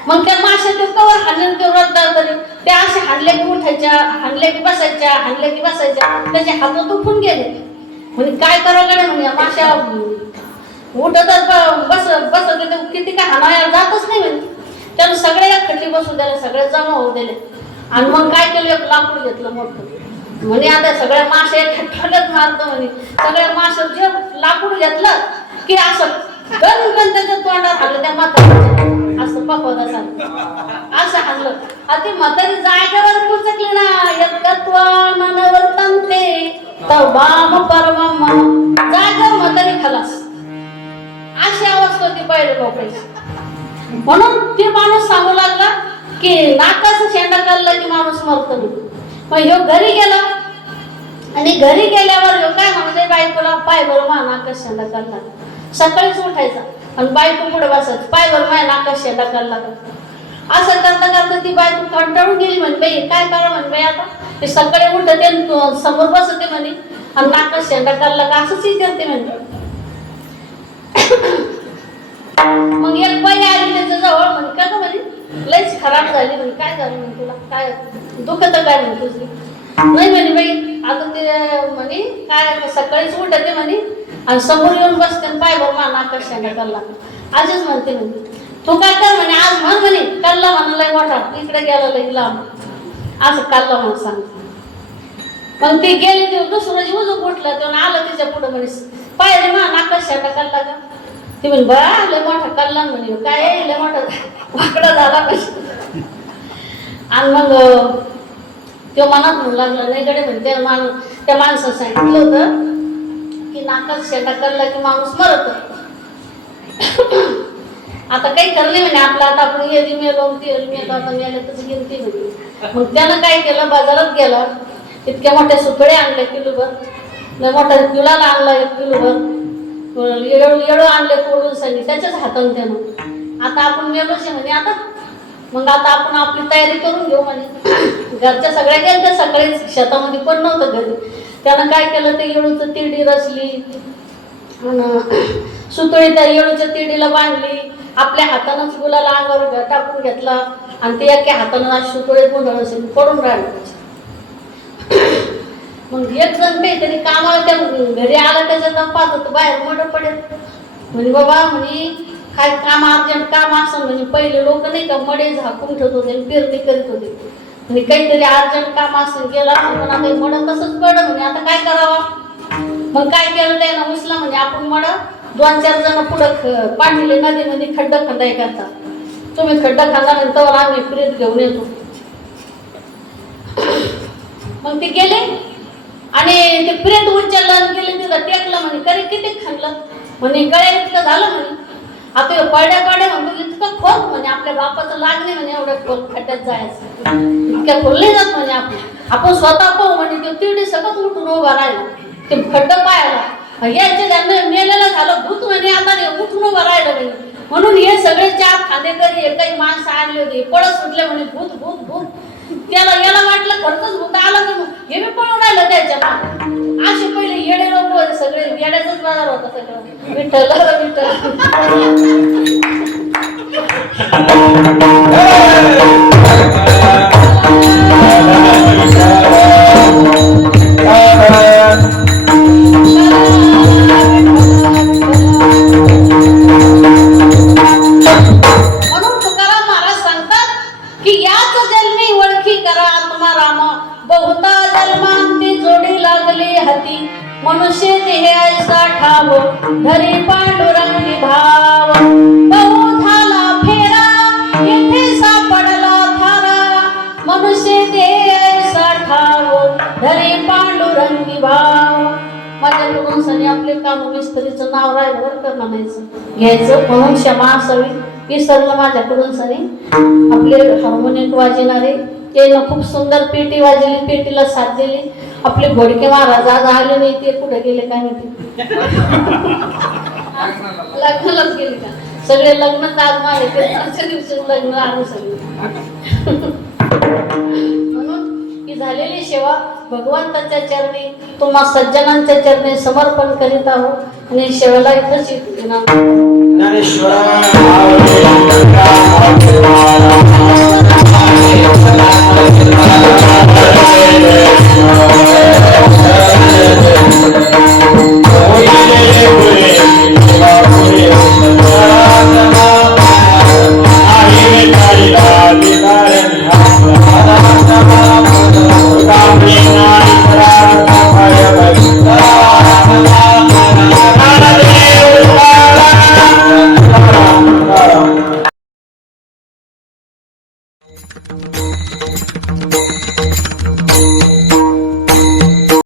मग त्या माश्या ते कवर हाणले ते रोजदार तरी ते असे हाणले की उठायच्या, हाणले की बसायच्या, हाणले की बसायच्या, त्याचे हात दुखून गेले. म्हणजे काय करावं लागेल म्हणजे माश्या उठत बसत किती काय हाणायला जातच नाही म्हणे. त्यानं सगळ्या खड्डी बसून दिल्या, सगळे जमा होऊ दिले आणि मग काय केलं, एक लाकूड घेतलं मोठं. म्हणे आता सगळ्या माश्या ठगत मारतो म्हणे. सगळ्या माश्या जे लाकूड घेतलं की असं गण त्याच्या तोंडावर हल्लं त्या म्हातारीच्या असं पकवण्यासारखं असं हल्लं. आता ती म्हातारी जागेवर पुचकली ना, एकत्व ननवर्तन्ते तवाम परमम, जागेवर म्हातारी खलास. अशी अवस्था होती पहिले लोकांची. म्हणून ते माणूस सांगू लागला की नाकाचं शेंडा काढला की माणूस मरतो. मग ह्यो घरी गेला आणि घरी गेल्यावर ह्यो काय म्हणते बायकोला, पाय बरं मा नाकाच शेंडा काढला. सकाळीच उठायचा आणि बायको पुढे बसायचं, पाय बरं माझ्या नाकाच शेंडा काढला. असं करता करता ती बायको कंटाळून गेली. म्हणे बाई काय करा म्हणे बाई आता, ते सकाळी उठते समोर बसते म्हणे आणि नाकाच शेंडा काढला का असंच विचारते म्हणे. मग एक बाई आली त्याच्या जवळ. म्हणे का ग म्हणे लईच खराब झाली. म्हणे काय झालं म्हणे तुला, काय दुखत काय म्हणे तुझी. नाही म्हणे बाई आता ते म्हणे काय सकाळीच उठते म्हणे आणि समोर येऊन बसते आणि पाय बरं मा नाकाच शेंडा काढला. आजच म्हणते म्हणे तू काय कर म्हणे, आज म्हण म्हणे काढला म्हणा लय मोठा इकडे गेला लई लांब असं काढला म्हणून सांगते. मग ती गेली ते दुसरं दिवस उठलं तेव्हा आलं तिच्या पुढे म्हणे पाय रे मा नाकाच शेंडा काढला का. ती म्हणे बा लय मोठा काढला म्हणे, काय लय मोठा वाकडा झाला पाहिजे. आणि मग तो मनात म्हणू लागला नाही गडे म्हणे त्या माणसानं सांगितलं होतं की नाकाच शेंडा काढला की माणूस मरत. आता काही खरं नाही म्हणे आपलं, आता आपण येरी मेलो तेल मेलो आता मेल्यातच गिनती म्हणे. मग त्यानं काय केलं, बाजारात गेला, इतक्या मोठ्या सुकडे आणले किलोभर, लय मोठा गुलाल आणला 1 किलोभर, येळू आणले तोडून सनी त्याच्याच हाताने त्यानं. आता आपण मेलोच म्हणे आता, मग आता आपण आपली तयारी करून घेऊ म्हणे. घरच्या सगळ्या गेल्या सकाळी, शेतामध्ये पण नव्हतं घरी. त्यानं काय केलं, ते येळूचं तिरडी रचली, सुतळी त्या येळूच्या तिरडीला बांधली, आपल्या हातानंच गुलाला अंगावर टाकून घेतला आणि ते एका हातानं आज सुतळे गोंधळ असेल पडून राहिलं. मग एक जण काहीतरी कामाला त्या घरी आला त्याच्या दम पाहत होतं बाहेर मोठं पडेल. म्हणे बाबा म्हणे काय काम अर्जंट काम असं म्हणे, पहिले लोक नाही का मडे झाकून ठेवत होते पेरणी करीत होते म्हणे, काहीतरी अर्जंट काम असं गेला पण आता मड तसंच पडलं म्हणे, आता काय करावं. मग काय केलं त्यानं उचला म्हणे आपण मड 2-4 जण पुढं पाठीले नदीमध्ये खड्डा खंडाय करतात, तुम्ही खड्डा खांदा नंतर आम्ही प्रेत घेऊन येतो. मग ते गेले आणि ते प्रेत उचललं गेले तिथं टेकलं म्हणे, करे किती खाल्लं म्हणे, गळ्या इतकं झालं म्हणे. आता पड्या म्हणतो इतकं खोल म्हणे, आपल्या बापाचं लागणे म्हणे एवढं खोल खड्ड्यात जायचं, इतक्या खोल नाही जात म्हणे. आपण स्वतः पाहू म्हणे, ते तिरडी सगळं उठून उभा राहिला, ते खड्ड पाहायला याच्या त्यांना मेलेलं झालं भूत म्हणे, आता उठून उभं राहिलं म्हणे. म्हणून हे सगळे 4 खांदेकरी एकही माणसं आणले होते, पळत सुटले म्हणे भूत भूत भूत. याला वाटलं खरंच भूत आलं तर हे मी पळून राहिलं त्याच्या मागे. असे पहिले येडे लोक होते सगळे, येड्याचाच बाजार होता सगळं. विठ्ठल विठ्ठल. मनुष्य देह ऐसा ठाव धरी पांडुरंगी भाव, बहु झाला फेरा येथे सापडला थारा. मनुष्य देह ऐसा ठाव धरी पांडुरंगी भाव. माझ्याकडून सनी आपले काम मिस्त्रीचं नाव राहिलं बरं का म्हणायचं घ्यायचं, म्हणून क्षमा असावी. विसरलं माझ्याकडून सनी. आपले हार्मोनियम वाजवणारे ते खूप सुंदर पेटी वाजली, पेटीला साथ दिली. आपले घोडके महाराज आज आले नाही, ते कुठे गेले काय माहिती, लग्नालाच गेले का सगळे. लग्न आज मागे आजच्या दिवशी लग्न आले सगळे. म्हणून ही झालेली सेवा भगवंताच्या चरणी, तुम्हा सज्जनांच्या चरणी समर्पण करीत आहोत आणि सेवेला इथंच Hare